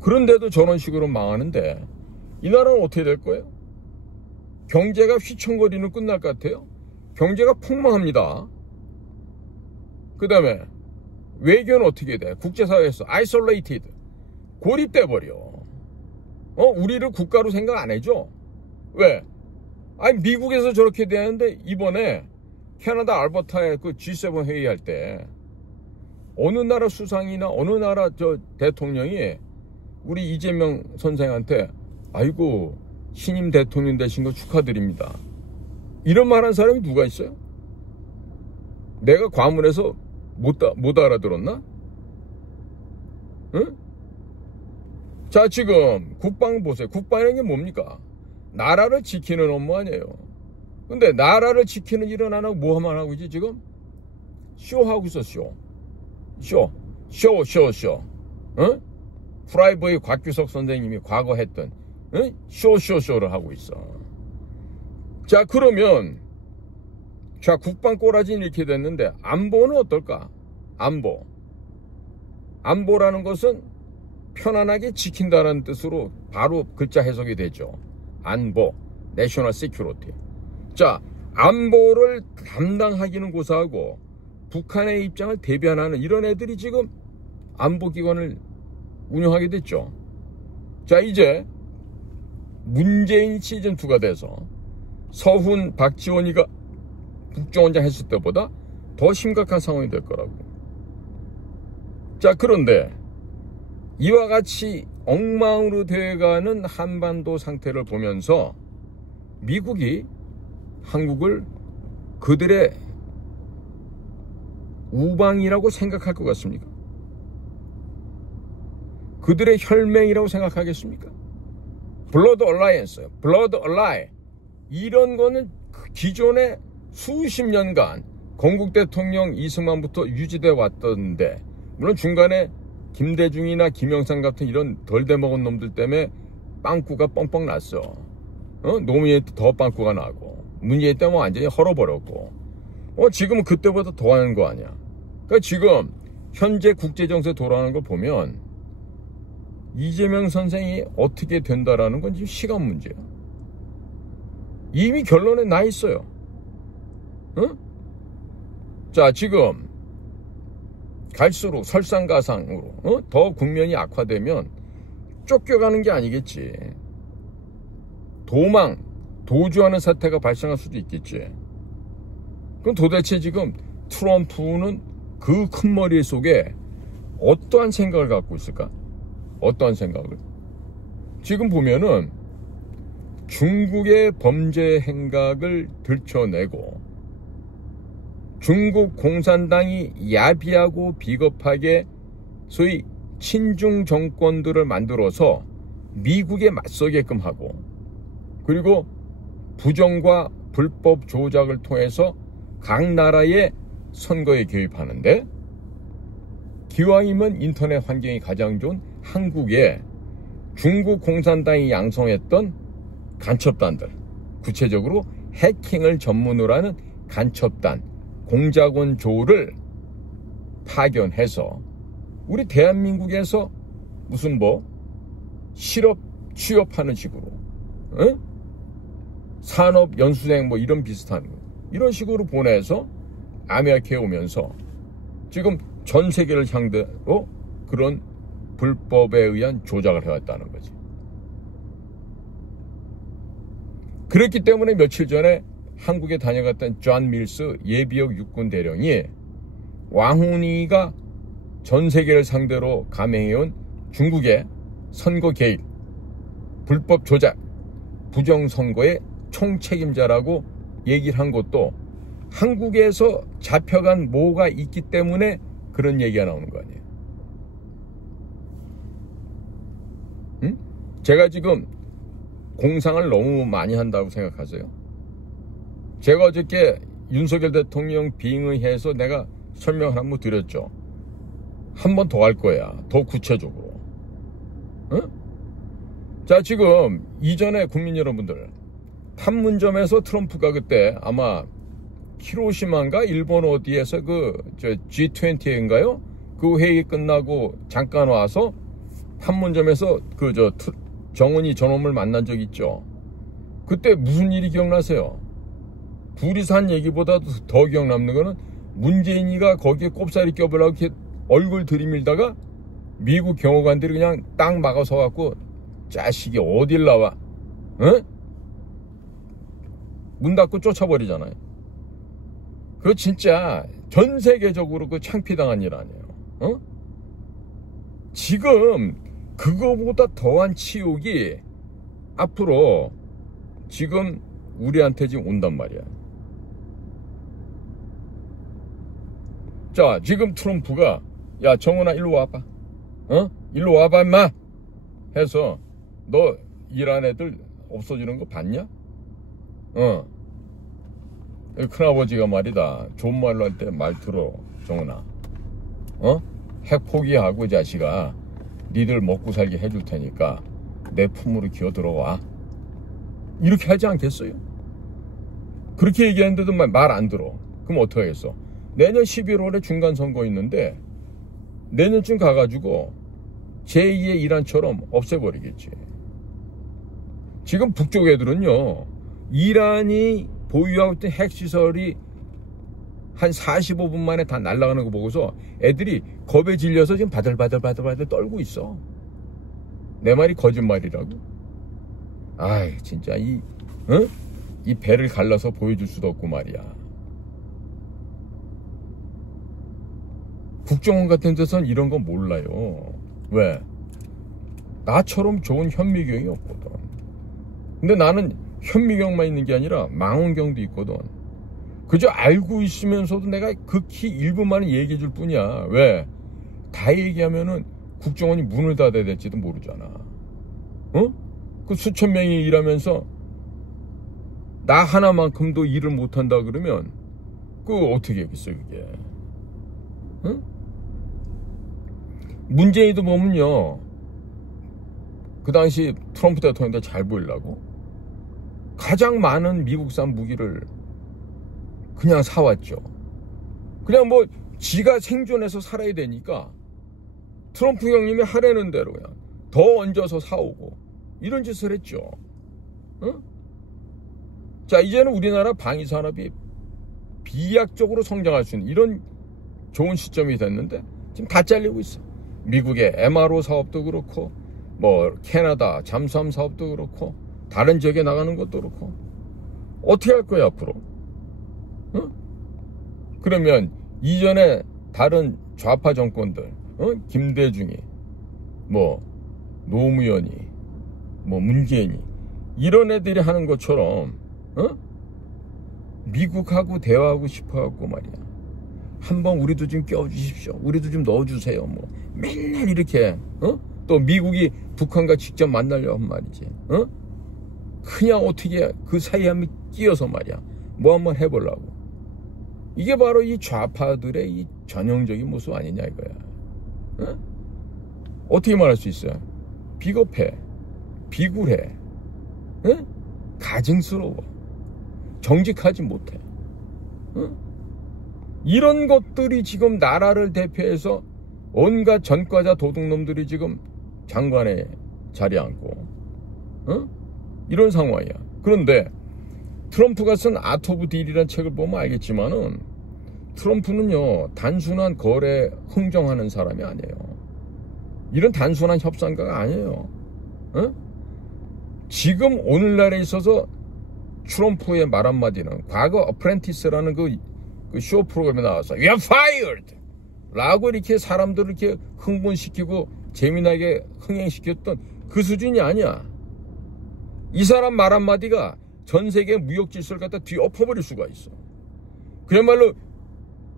그런데도 저런 식으로 망하는데 이 나라는 어떻게 될 거예요? 경제가 휘청거리는 끝날 것 같아요. 경제가 폭망합니다. 그 다음에 외교는 어떻게 돼? 국제사회에서 아이솔레이티드, 고립돼 버려. 우리를 국가로 생각 안 해줘. 왜? 아니, 미국에서 저렇게 되는데 이번에 캐나다 알버타의 그 G7 회의할 때 어느 나라 수상이나 어느 나라 저 대통령이 우리 이재명 선생한테 아이고 신임 대통령 되신 거 축하드립니다, 이런 말 한 사람이 누가 있어요? 내가 과문해서 못 알아들었나? 응? 자, 지금 국방 보세요. 국방이라는 게 뭡니까? 나라를 지키는 업무 아니에요. 근데 나라를 지키는 일은 안 하고 뭐만 하고 있지 지금? 쇼하고 있어. 쇼. 응? 프라이버의 곽규석 선생님이 과거 했던 쇼를 하고 있어. 자, 그러면 자, 국방 꼬라지는 이렇게 됐는데 안보는 어떨까? 안보라는 것은 편안하게 지킨다는 뜻으로 바로 글자 해석이 되죠. 안보, 내셔널 시큐리티. 자, 안보를 담당하기는 고사하고 북한의 입장을 대변하는 이런 애들이 지금 안보기관을 운영하게 됐죠. 자, 이제 문재인 시즌2가 돼서 서훈, 박지원이가 국정원장 했을 때보다 더 심각한 상황이 될 거라고. 자, 그런데 이와 같이 엉망으로 되어가는 한반도 상태를 보면서 미국이 한국을 그들의 우방이라고 생각할 것 같습니까? 그들의 혈맹이라고 생각하겠습니까? 블러드 얼라이언스, 블러드 얼라이, 이런 거는 기존에 수십 년간 건국 대통령 이승만부터 유지돼 왔던데, 물론 중간에 김대중이나 김영삼 같은 이런 덜 돼먹은 놈들 때문에 빵꾸가 뻥뻥 났어. 노무현 때 더 빵꾸가 나고, 문재인 때문에 완전히 헐어버렸고, 지금은 그때보다 더 하는 거 아니야. 그러니까 지금 현재 국제정세 돌아가는 걸 보면 이재명 선생이 어떻게 된다라는 건 지금 시간 문제야. 이미 결론에 나 있어요. 응? 자, 지금 갈수록 설상가상으로 더 국면이 악화되면 쫓겨가는 게 아니겠지. 도주하는 사태가 발생할 수도 있겠지. 그럼 도대체 지금 트럼프는 그 큰 머리 속에 어떠한 생각을 갖고 있을까? 어떠한 생각을? 지금 보면은 중국의 범죄 행각을 들춰내고 중국 공산당이 야비하고 비겁하게 소위 친중 정권들을 만들어서 미국에 맞서게끔 하고, 그리고 부정과 불법 조작을 통해서 각 나라의 선거에 개입하는데, 기왕이면 인터넷 환경이 가장 좋은 한국에 중국 공산당이 양성했던 간첩단들, 구체적으로 해킹을 전문으로 하는 간첩단, 공작원조를 파견해서 우리 대한민국에서 무슨 뭐 실업 취업하는 식으로 산업 연수생 뭐 이런 비슷한 이런 식으로 보내서 아메리카에 오면서 지금 전 세계를 상대로 그런 불법에 의한 조작을 해왔다는 거지. 그렇기 때문에 며칠 전에 한국에 다녀갔던 존 밀스 예비역 육군 대령이 왕훈이가 전 세계를 상대로 감행해온 중국의 선거 개입, 불법 조작, 부정선거의 총책임자라고 얘기를 한 것도 한국에서 잡혀간 뭐가 있기 때문에 그런 얘기가 나오는 거 아니에요. 응? 제가 지금 공상을 너무 많이 한다고 생각하세요? 제가 어저께 윤석열 대통령 빙의해서 내가 설명을 한번 드렸죠. 한 번 더 할 거야. 더 구체적으로. 응? 자, 지금 이전에 국민 여러분들 판문점에서 트럼프가 그때 아마 히로시마인가 일본 어디에서 G20인가요? 그 회의 끝나고 잠깐 와서 판문점에서 정은이 저놈을 만난 적 있죠. 그때 무슨 일이 기억나세요? 둘이서 한 얘기보다도 더 기억남는 거는 문재인이가 거기에 꼽사리 껴보려고 이렇게 얼굴 들이밀다가 미국 경호관들이 그냥 딱 막아서 갖고 자식이 어딜 나와? 응? 문 닫고 쫓아버리잖아요. 그거 진짜 전 세계적으로 그 창피당한 일 아니에요. 어? 지금 그거보다 더한 치욕이 앞으로 지금 우리한테 지금 온단 말이야. 자, 지금 트럼프가 야 정은아 일로 와봐. 일로 와봐 임마 해서 너 일한 애들 없어지는 거 봤냐? 큰아버지가 말이다. 좋은 말로 할 때 말 들어 정은아. 핵 포기하고 자식아 니들 먹고 살게 해줄 테니까 내 품으로 기어 들어와. 이렇게 하지 않겠어요? 그렇게 얘기하는데도 말 안 들어. 그럼 어떻게 하겠어? 내년 11월에 중간선거 있는데 내년쯤 가가지고 제2의 이란처럼 없애버리겠지. 지금 북쪽 애들은요, 이란이 보유하고 있던 핵시설이 한 45분 만에 다 날아가는 거 보고서 애들이 겁에 질려서 지금 바들바들 떨고 있어. 내 말이 거짓말이라고? 아이 진짜 이 배를 갈라서 보여줄 수도 없고 말이야. 국정원 같은 데서는 이런 거 몰라요. 왜? 나처럼 좋은 현미경이 없거든. 근데 나는 현미경만 있는 게 아니라 망원경도 있거든. 그저 알고 있으면서도 내가 극히 일부만은 얘기해 줄 뿐이야. 왜? 다 얘기하면은 국정원이 문을 닫아야 될지도 모르잖아. 그 수천 명이 일하면서 나 하나만큼도 일을 못한다 그러면 그거 어떻게 하겠어요 그게. 문재인도 보면요, 그 당시 트럼프 대통령한테 잘 보이려고 가장 많은 미국산 무기를 그냥 사왔죠. 그냥 뭐 지가 생존해서 살아야 되니까 트럼프 형님이 하라는 대로 그냥 더 얹어서 사오고 이런 짓을 했죠. 자, 이제는 우리나라 방위산업이 비약적으로 성장할 수 있는 이런 좋은 시점이 됐는데 지금 다 잘리고 있어. 미국의 MRO 사업도 그렇고 뭐 캐나다 잠수함 사업도 그렇고 다른 지역에 나가는 것도 그렇고 어떻게 할 거야 앞으로? 그러면 이전에 다른 좌파 정권들, 김대중이 뭐 노무현이 뭐 문재인이 이런 애들이 하는 것처럼 미국하고 대화하고 싶어갖고 말이야. 한번 우리도 좀 껴주십시오. 우리도 좀 넣어주세요. 뭐 맨날 이렇게 또 미국이 북한과 직접 만나려고 한 말이지. 그냥 어떻게 그 사이에 한번 끼어서 말이야. 뭐 한번 해보려고. 이게 바로 이 좌파들의 이 전형적인 모습 아니냐 이거야. 어떻게 말할 수 있어요? 비겁해, 비굴해, 가증스러워, 정직하지 못해. 이런 것들이 지금 나라를 대표해서 온갖 전과자 도둑놈들이 지금 장관에 자리 앉고 이런 상황이야. 그런데 트럼프가 쓴 아트 오브 딜이라는 책을 보면 알겠지만은 트럼프는요 단순한 거래 흥정하는 사람이 아니에요. 이런 단순한 협상가가 아니에요. 지금 오늘날에 있어서 트럼프의 말 한마디는 과거 어프렌티스라는 그 쇼 프로그램에 나와서 You are fired! 라고 이렇게 사람들을 이렇게 흥분시키고 재미나게 흥행시켰던 그 수준이 아니야. 이 사람 말 한마디가 전 세계 무역 질서를 갖다 뒤엎어버릴 수가 있어. 그야말로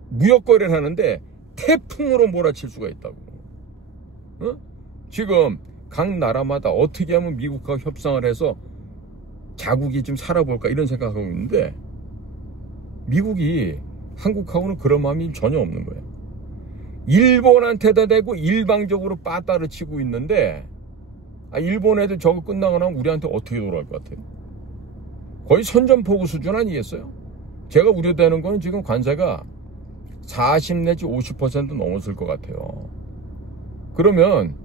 무역 거래를 하는데 태풍으로 몰아칠 수가 있다고. 지금 각 나라마다 어떻게 하면 미국과 협상을 해서 자국이 좀 살아볼까 이런 생각하고 있는데 미국이 한국하고는 그런 마음이 전혀 없는 거예요. 일본한테다 대고 일방적으로 빠따를 치고 있는데 일본 애들 저거 끝나고 나면 우리한테 어떻게 돌아갈 것 같아요? 거의 선전포고 수준 아니겠어요? 제가 우려되는 거는 지금 관세가 40 내지 50% 넘었을 것 같아요. 그러면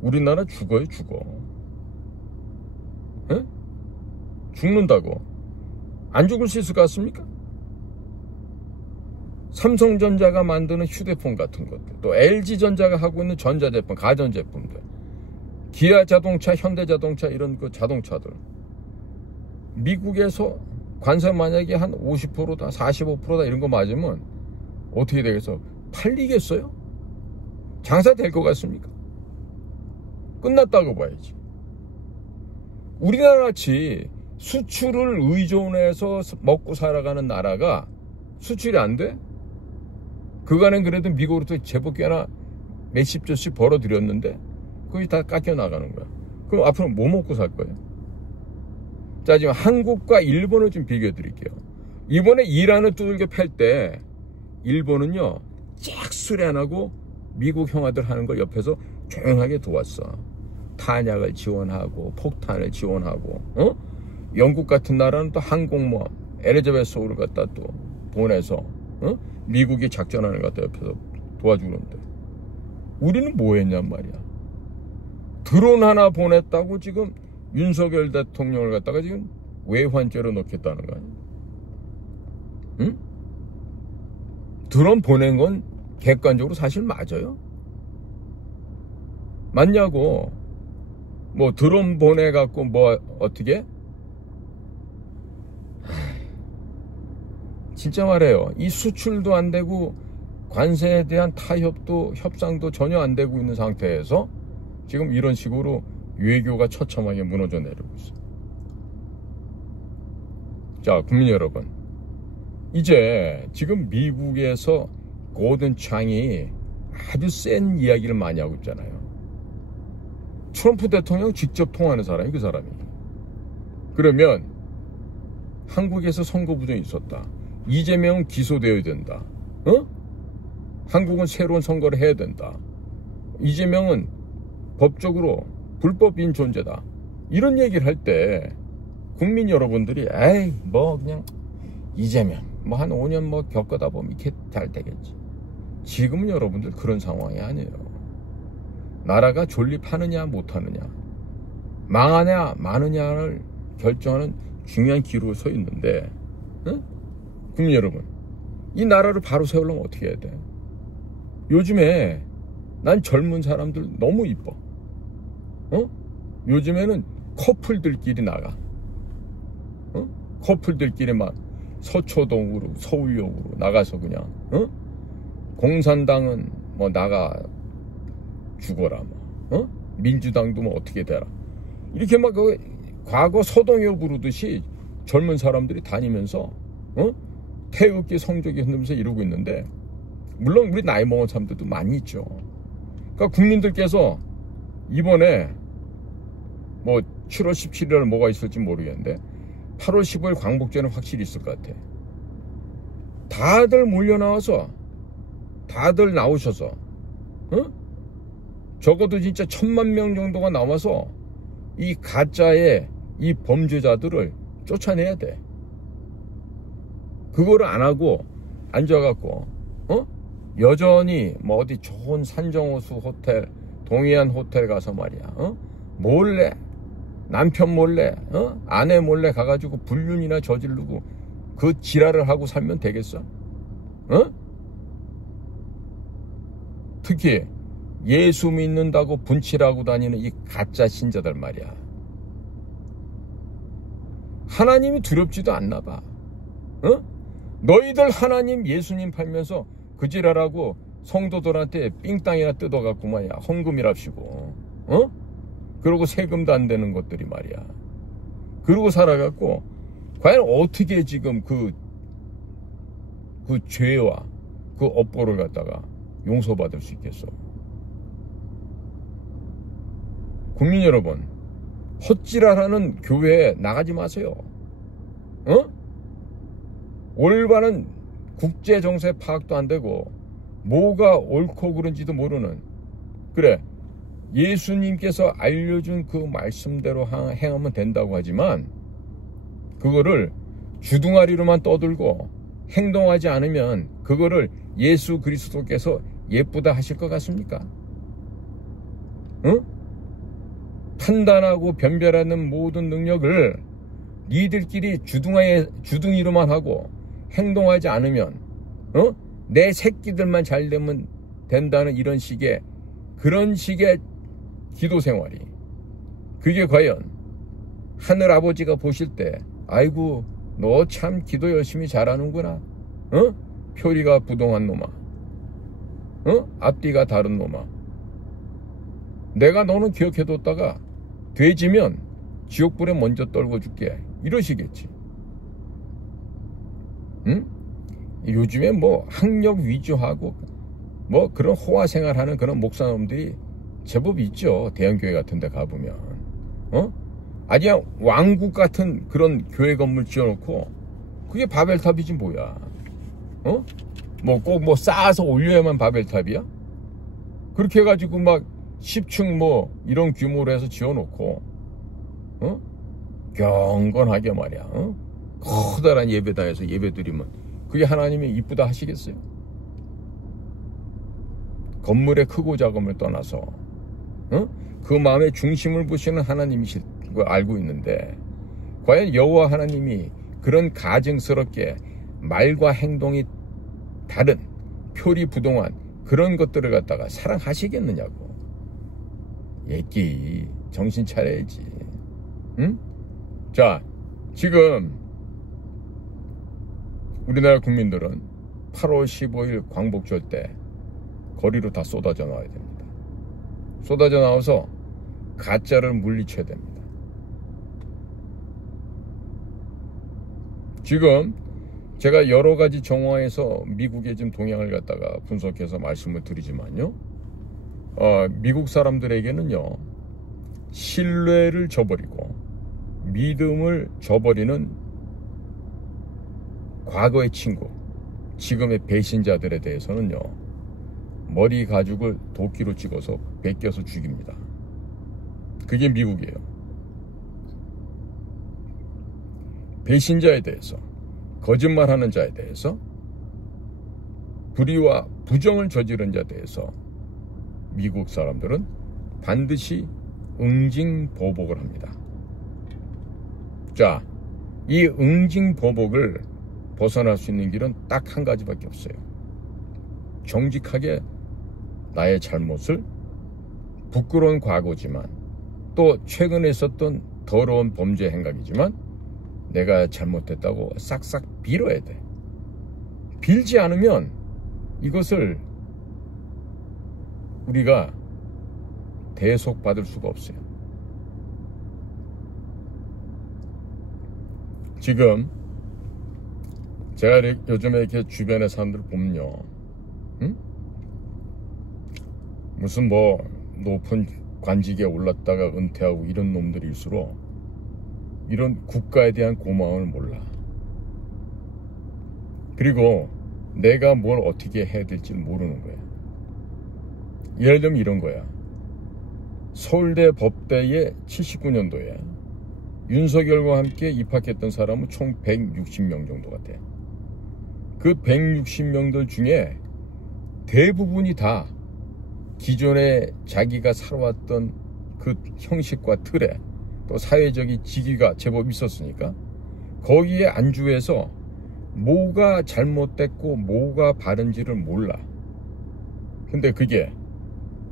우리나라 죽어요, 죽어. 에? 죽는다고. 안 죽을 수 있을 것 같습니까? 삼성전자가 만드는 휴대폰 같은 것들, 또 LG전자가 하고 있는 전자제품, 가전제품들, 기아자동차, 현대자동차 이런 그 자동차들 미국에서 관세 만약에 한 50%다 45%다 이런 거 맞으면 어떻게 되겠어? 팔리겠어요? 장사 될 것 같습니까? 끝났다고 봐야지. 우리나라같이 수출을 의존해서 먹고 살아가는 나라가 수출이 안 돼? 그간엔 그래도 미국으로부터 제법 꽤나 몇십 조씩 벌어들였는데 그게 다 깎여 나가는 거야. 그럼 앞으로 뭐 먹고 살 거예요? 자, 지금 한국과 일본을 좀 비교해 드릴게요. 이번에 이란을 두들겨 팰 때 일본은요 짝수리 안 하고 미국 형아들 하는 걸 옆에서 조용하게 도왔어. 탄약을 지원하고 폭탄을 지원하고 영국 같은 나라는 또 항공모함 엘리자베스호를 갖다 또 보내서 미국이 작전하는 걸 갖다 옆에서 도와주는데 우리는 뭐 했냔 말이야. 드론 하나 보냈다고 지금 윤석열 대통령을 갖다가 지금 외환죄로 넣겠다는 거 아니야? 응? 드론 보낸 건 객관적으로 사실 맞아요? 맞냐고. 뭐 드론 보내갖고 뭐 어떻게? 진짜 말해요. 이 수출도 안 되고 관세에 대한 타협도 협상도 전혀 안 되고 있는 상태에서 지금 이런 식으로 외교가 처참하게 무너져 내리고 있어요. 자, 국민 여러분, 이제 지금 미국에서 고든 창이 아주 센 이야기를 많이 하고 있잖아요. 트럼프 대통령 직접 통하는 사람이 그 사람이. 그러면 한국에서 선거 부정이 있었다. 이재명은 기소되어야 된다. 한국은 새로운 선거를 해야 된다. 이재명은 법적으로 불법인 존재다. 이런 얘기를 할 때 국민 여러분들이 에이 뭐 그냥 이재명 뭐 한 5년 뭐 겪어다 보면 이렇게 잘 되겠지. 지금은 여러분들 그런 상황이 아니에요. 나라가 존립하느냐 못하느냐, 망하냐 마느냐를 결정하는 중요한 기로에 서 있는데 국민 여러분, 이 나라를 바로 세우려면 어떻게 해야 돼? 요즘에 난 젊은 사람들 너무 이뻐. 요즘에는 커플들끼리 나가. 커플들끼리 막 서초동으로 서울역으로 나가서 그냥 공산당은 뭐 나가 죽어라 뭐 민주당도 뭐 어떻게 되라 이렇게 막 그 과거 서동요 부르듯이 젊은 사람들이 다니면서 태극기 성적이 흔들면서 이러고 있는데, 물론 우리 나이 먹은 사람들도 많이 있죠. 그러니까 국민들께서 이번에 뭐 7월 17일 뭐가 있을지 모르겠는데 8월 15일 광복절은 확실히 있을 것 같아. 다들 몰려 나와서 다들 나오셔서 적어도 진짜 1000만 명 정도가 나와서 이 가짜의 이 범죄자들을 쫓아내야 돼. 그거를 안 하고 앉아갖고 여전히 뭐 어디 좋은 산정호수 호텔, 동해안 호텔 가서 말이야, 몰래, 남편 몰래, 아내 몰래 가가지고 불륜이나 저지르고 그 지랄을 하고 살면 되겠어? 특히 예수 믿는다고 분칠하고 다니는 이 가짜 신자들 말이야. 하나님이 두렵지도 않나 봐. 너희들 하나님 예수님 팔면서 그 지랄하고 성도들한테 삥땅이나 뜯어갖고 말이야, 헌금이랍시고, 그러고 세금도 안 되는 것들이 말이야. 그러고 살아갖고 과연 어떻게 지금 그 죄와 그 업보를 갖다가 용서받을 수 있겠어? 국민 여러분, 헛지랄하는 교회에 나가지 마세요. 올바른 국제 정세 파악도 안 되고 뭐가 옳고 그른지도 모르는, 그래, 예수님께서 알려준 그 말씀대로 행하면 된다고 하지만 그거를 주둥아리로만 떠들고 행동하지 않으면 그거를 예수 그리스도께서 예쁘다 하실 것 같습니까? 판단하고 변별하는 모든 능력을 니들끼리 주둥이로만 하고 행동하지 않으면 내 새끼들만 잘 되면 된다는 이런 식의, 그런 식의 기도 생활이, 그게 과연 하늘 아버지가 보실 때 아이고 너 참 기도 열심히 잘하는구나, 표리가 부동한 놈아, 앞뒤가 다른 놈아, 내가 너는 기억해뒀다가 돼지면 지옥불에 먼저 떨궈줄게, 이러시겠지. 요즘에 뭐 학력 위주하고 뭐 그런 호화생활하는 그런 목사놈들이 제법 있죠. 대형교회 같은 데 가보면. 아니야, 왕국 같은 그런 교회 건물 지어놓고 그게 바벨탑이지 뭐야. 뭐 꼭 뭐 쌓아서 올려야만 바벨탑이야? 그렇게 해가지고 막 10층 뭐 이런 규모로 해서 지어놓고 경건하게 말이야, 커다란 예배당에서 예배드리면 그게 하나님이 이쁘다 하시겠어요? 건물의 크고 작음을 떠나서 그 마음의 중심을 보시는 하나님이실 걸 알고 있는데, 과연 여호와 하나님이 그런 가증스럽게 말과 행동이 다른 표리부동한 그런 것들을 갖다가 사랑하시겠느냐고. 얘기 정신 차려야지. 자, 지금 우리나라 국민들은 8월 15일 광복절 때 거리로 다 쏟아져 나와야 됩니다. 쏟아져 나와서 가짜를 물리쳐야 됩니다. 지금 제가 여러 가지 정황에서 미국의 지금 동향을 갖다가 분석해서 말씀을 드리지만요, 미국 사람들에게는요, 신뢰를 저버리고 믿음을 저버리는 과거의 친구, 지금의 배신자들에 대해서는요, 머리 가죽을 도끼로 찍어서 베껴서 죽입니다. 그게 미국이에요. 배신자에 대해서, 거짓말하는 자에 대해서, 불의와 부정을 저지른 자에 대해서 미국 사람들은 반드시 응징보복을 합니다. 자, 이 응징보복을 벗어날 수 있는 길은 딱 한 가지밖에 없어요. 정직하게 나의 잘못을, 부끄러운 과거지만 또 최근에 있었던 더러운 범죄 행각이지만 내가 잘못했다고 싹싹 빌어야 돼. 빌지 않으면 이것을 우리가 대속받을 수가 없어요. 지금 제가 요즘에 이렇게 주변의 사람들 보면요, 무슨 뭐 높은 관직에 올랐다가 은퇴하고 이런 놈들일수록 이런 국가에 대한 고마움을 몰라. 그리고 내가 뭘 어떻게 해야 될지 모르는 거야. 예를 들면 이런 거야. 서울대 법대에 79년도에 윤석열과 함께 입학했던 사람은 총 160명 정도가 돼. 그 160명들 중에 대부분이 다 기존에 자기가 살아왔던 그 형식과 틀에 또 사회적인 직위가 제법 있었으니까 거기에 안주해서 뭐가 잘못됐고 뭐가 바른지를 몰라. 근데 그게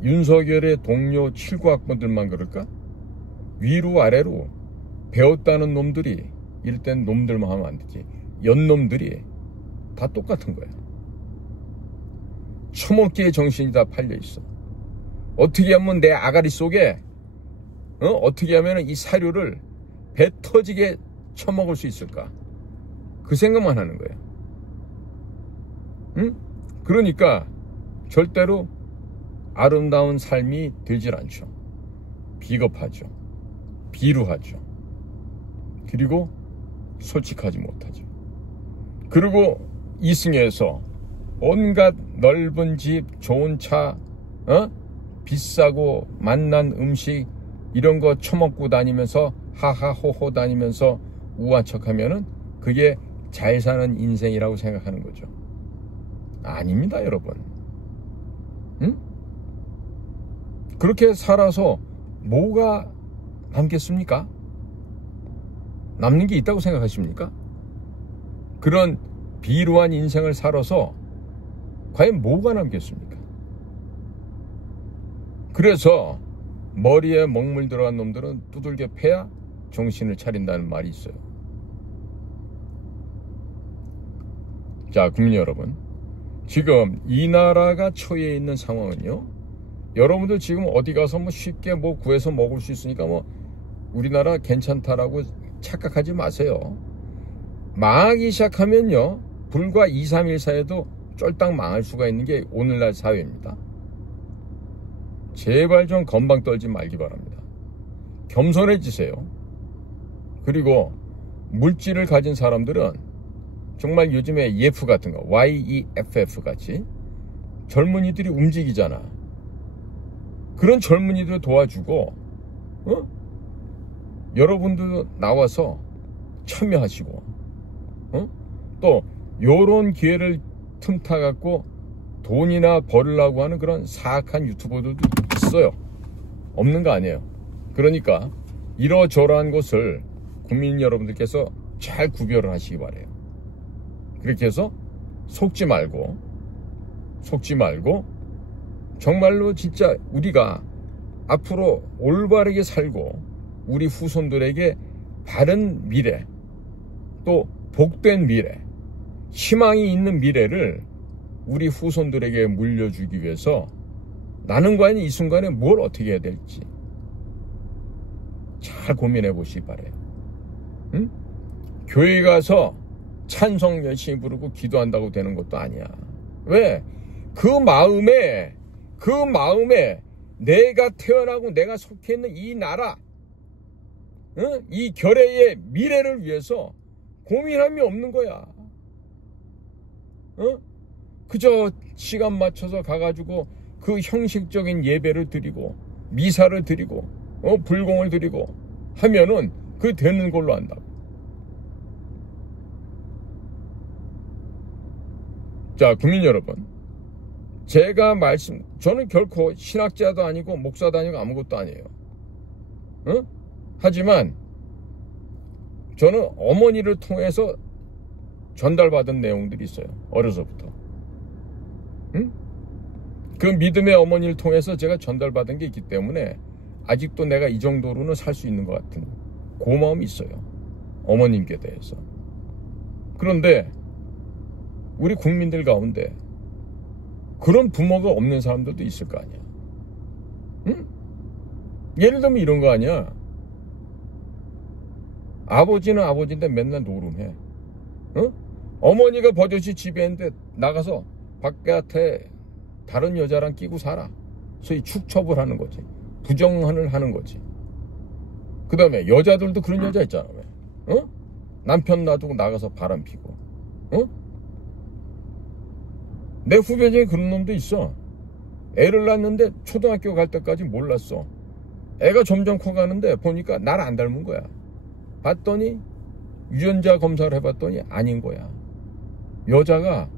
윤석열의 동료 7구학번들만 그럴까? 위로 아래로 배웠다는 놈들이 일단 놈들만 하면 안 되지. 연놈들이 다 똑같은 거야. 처먹기의 정신이 다 팔려있어. 어떻게 하면 내 아가리 속에 어떻게 하면 이 사료를 배 터지게 처먹을 수 있을까? 그 생각만 하는 거예요. 응? 그러니까 절대로 아름다운 삶이 되질 않죠. 비겁하죠. 비루하죠. 그리고 솔직하지 못하죠. 그리고 이승에서 온갖 넓은 집, 좋은 차, 비싸고 맛난 음식 이런 거 처먹고 다니면서 하하호호 다니면서 우아한 척하면은 그게 잘 사는 인생이라고 생각하는 거죠. 아닙니다, 여러분. 응? 그렇게 살아서 뭐가 남겠습니까? 남는 게 있다고 생각하십니까? 그런 비루한 인생을 살아서 과연 뭐가 남겠습니까? 그래서 머리에 먹물 들어간 놈들은 두들겨 패야 정신을 차린다는 말이 있어요. 자, 국민 여러분, 지금 이 나라가 처해 있는 상황은요, 여러분들 지금 어디 가서 뭐 쉽게 뭐 구해서 먹을 수 있으니까 뭐 우리나라 괜찮다라고 착각하지 마세요. 망하기 시작하면요, 불과 2, 3일 사이에도 쫄딱 망할 수가 있는 게 오늘날 사회입니다. 제발 좀 건방 떨지 말기 바랍니다. 겸손해지세요. 그리고 물질을 가진 사람들은 정말 요즘에 EF 같은 거, YEFF 같이 젊은이들이 움직이잖아. 그런 젊은이들 도와주고, 여러분도 나와서 참여하시고, 또 요런 기회를 틈타갖고 돈이나 벌으려고 하는 그런 사악한 유튜버들도 있어요. 없는 거 아니에요. 그러니까 이러저러한 것을 국민 여러분들께서 잘 구별을 하시기 바래요. 그렇게 해서 속지 말고 정말로 진짜 우리가 앞으로 올바르게 살고 우리 후손들에게 바른 미래, 또 복된 미래, 희망이 있는 미래를 우리 후손들에게 물려주기 위해서 나는 과연 이 순간에 뭘 어떻게 해야 될지 잘 고민해 보시기 바래요. 응? 교회 가서 찬송 열심히 부르고 기도한다고 되는 것도 아니야. 왜? 그 마음에 내가 태어나고 내가 속해 있는 이 나라, 이 결의의 미래를 위해서 고민함이 없는 거야. 그저 시간 맞춰서 가가지고 그 형식적인 예배를 드리고 미사를 드리고 불공을 드리고 하면은 그 되는 걸로 한다고. 자, 국민 여러분, 저는 결코 신학자도 아니고 목사도 아니고 아무것도 아니에요. 하지만 저는 어머니를 통해서 전달받은 내용들이 있어요. 어려서부터. 그 믿음의 어머니를 통해서 제가 전달받은 게 있기 때문에 아직도 내가 이 정도로는 살 수 있는 것 같은 고마움이 있어요. 어머님께 대해서. 그런데 우리 국민들 가운데 그런 부모가 없는 사람들도 있을 거 아니야. 예를 들면 이런 거 아니야. 아버지는 아버지인데 맨날 노름해. 어머니가 버젓이 집에 있는데 나가서 바깥에 다른 여자랑 끼고 살아. 소위 축첩을 하는 거지. 부정을 하는 거지. 그 다음에 여자들도 그런 여자 있잖아. 왜? 남편 놔두고 나가서 바람 피고. 내 후배 중에 그런 놈도 있어. 애를 낳았는데 초등학교 갈 때까지 몰랐어. 애가 점점 커가는데 보니까 나를 안 닮은 거야. 봤더니 유전자 검사를 해봤더니 아닌 거야. 여자가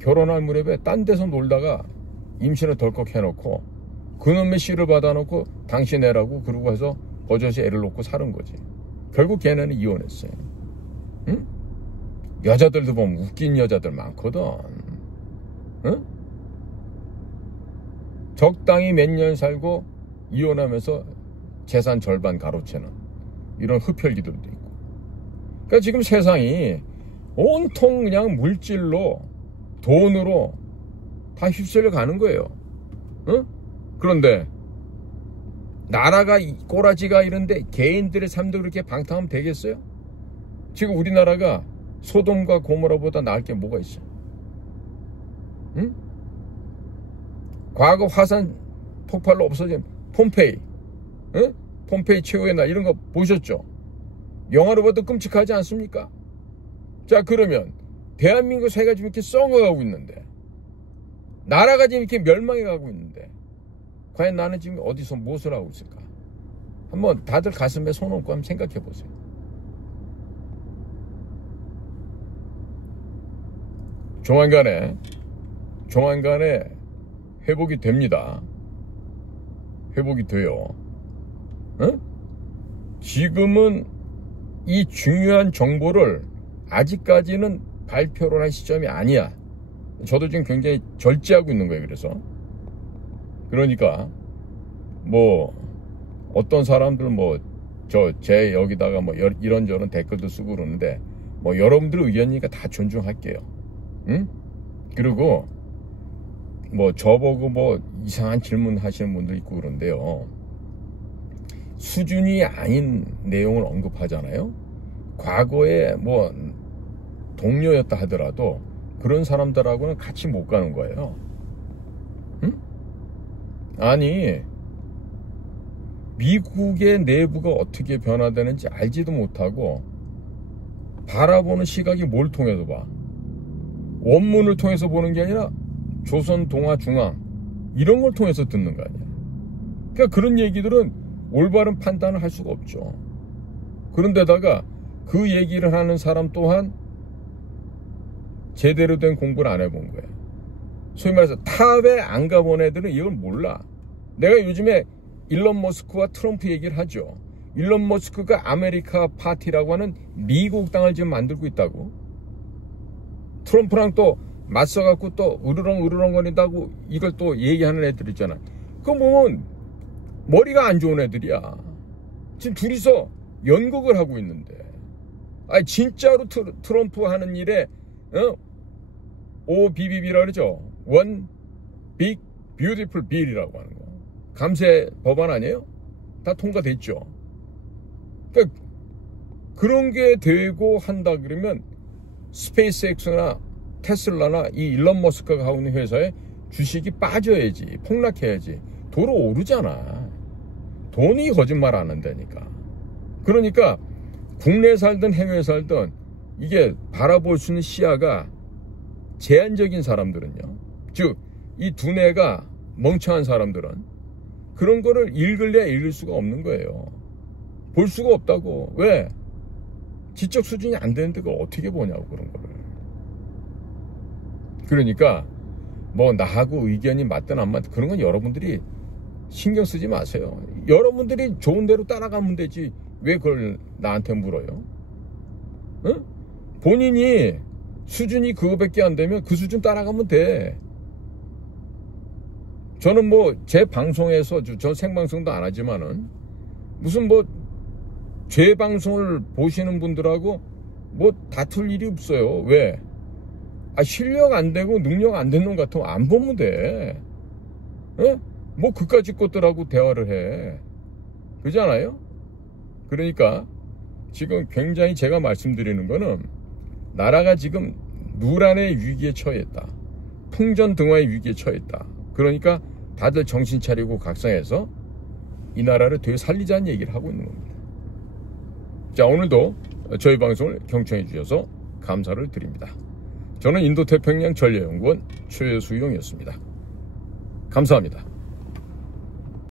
결혼할 무렵에 딴 데서 놀다가 임신을 덜컥 해놓고 그놈의 씨를 받아놓고 당신 애라고 그러고 해서 버젓이 애를 놓고 사는 거지. 결국 걔네는 이혼했어요. 응? 여자들도 보면 웃긴 여자들 많거든. 응? 적당히 몇 년 살고 이혼하면서 재산 절반 가로채는 이런 흡혈귀들도 있고. 그러니까 지금 세상이 온통 그냥 물질로, 돈으로 다 휩쓸려 가는 거예요. 응? 그런데 나라가 꼬라지가 이런데 개인들의 삶도 그렇게 방탕하면 되겠어요? 지금 우리나라가 소돔과 고모라보다 나을 게 뭐가 있어? 응? 과거 화산 폭발로 없어진 폼페이, 응? 폼페이 최후의 날 이런 거 보셨죠? 영화로 봐도 끔찍하지 않습니까? 자, 그러면 대한민국 사회가 지금 이렇게 썩어가고 있는데, 나라가 지금 이렇게 멸망해가고 있는데, 과연 나는 지금 어디서 무엇을 하고 있을까? 한번 다들 가슴에 손 얹고 한번 생각해 보세요. 조만간에 회복이 됩니다. 회복이 돼요. 응? 지금은 이 중요한 정보를 아직까지는 발표를 할 시점이 아니야. 저도 지금 굉장히 절제하고 있는 거예요. 그러니까 뭐 어떤 사람들 뭐 제 여기다가 뭐 이런저런 댓글도 쓰고 그러는데 뭐 여러분들 의견이니까 다 존중할게요. 응? 그리고 뭐 저보고 뭐 이상한 질문 하시는 분도 있고 그런데요. 수준이 아닌 내용을 언급하잖아요. 과거에 뭐 동료였다 하더라도 그런 사람들하고는 같이 못 가는 거예요. 응? 아니, 미국의 내부가 어떻게 변화되는지 알지도 못하고 바라보는 시각이 뭘 통해서 봐? 원문을 통해서 보는 게 아니라 조선, 동아, 중앙 이런 걸 통해서 듣는 거 아니야. 그러니까 그런 얘기들은 올바른 판단을 할 수가 없죠. 그런데다가 그 얘기를 하는 사람 또한 제대로 된 공부를 안 해본 거야. 소위 말해서 탑에 안 가본 애들은 이걸 몰라. 내가 요즘에 일론 머스크와 트럼프 얘기를 하죠. 일론 머스크가 아메리카 파티라고 하는 미국 당을 지금 만들고 있다고. 트럼프랑 또 맞서갖고 또 으르렁거린다고 이걸 또 얘기하는 애들 있잖아. 그거 보면 머리가 안 좋은 애들이야. 지금 둘이서 연극을 하고 있는데. 아니 진짜로 트럼프 하는 일에 OBBB라 그러죠. One Big Beautiful Bill이라고 하는 거. 감세 법안 아니에요? 다 통과됐죠. 그러니까 그런 게 되고 한다 그러면 스페이스X나 테슬라나 이 일론 머스크가 하고 있는 회사에 주식이 빠져야지, 폭락해야지. 도로 오르잖아. 돈이 거짓말 안 한다니까. 그러니까 국내에 살든 해외에 살든 이게 바라볼 수 있는 시야가 제한적인 사람들은요. 즉, 이 두뇌가 멍청한 사람들은 그런 거를 읽을래야 읽을 수가 없는 거예요. 볼 수가 없다고. 왜? 지적 수준이 안 되는데 그걸 어떻게 보냐고, 그런 거를. 그러니까 뭐 나하고 의견이 맞든 안 맞든 그런 건 여러분들이 신경 쓰지 마세요. 여러분들이 좋은 대로 따라가면 되지 왜 그걸 나한테 물어요? 응? 본인이 수준이 그거밖에 안 되면 그 수준 따라가면 돼. 저는 뭐 제 방송에서 저 생방송도 안 하지만은 무슨 뭐 제 방송을 보시는 분들하고 뭐 다툴 일이 없어요. 왜? 실력 안 되고 능력 안 되는 것 같으면 안 보면 돼. 뭐 그까짓 것들하고 대화를 해. 그렇지 않아요? 그러니까 지금 굉장히 제가 말씀드리는 거는 나라가 지금 누란의 위기에 처했다. 풍전등화의 위기에 처했다. 그러니까 다들 정신 차리고 각성해서 이 나라를 되살리자는 얘기를 하고 있는 겁니다. 자, 오늘도 저희 방송을 경청해 주셔서 감사를 드립니다. 저는 인도태평양 전략연구원 최수용이었습니다. 감사합니다.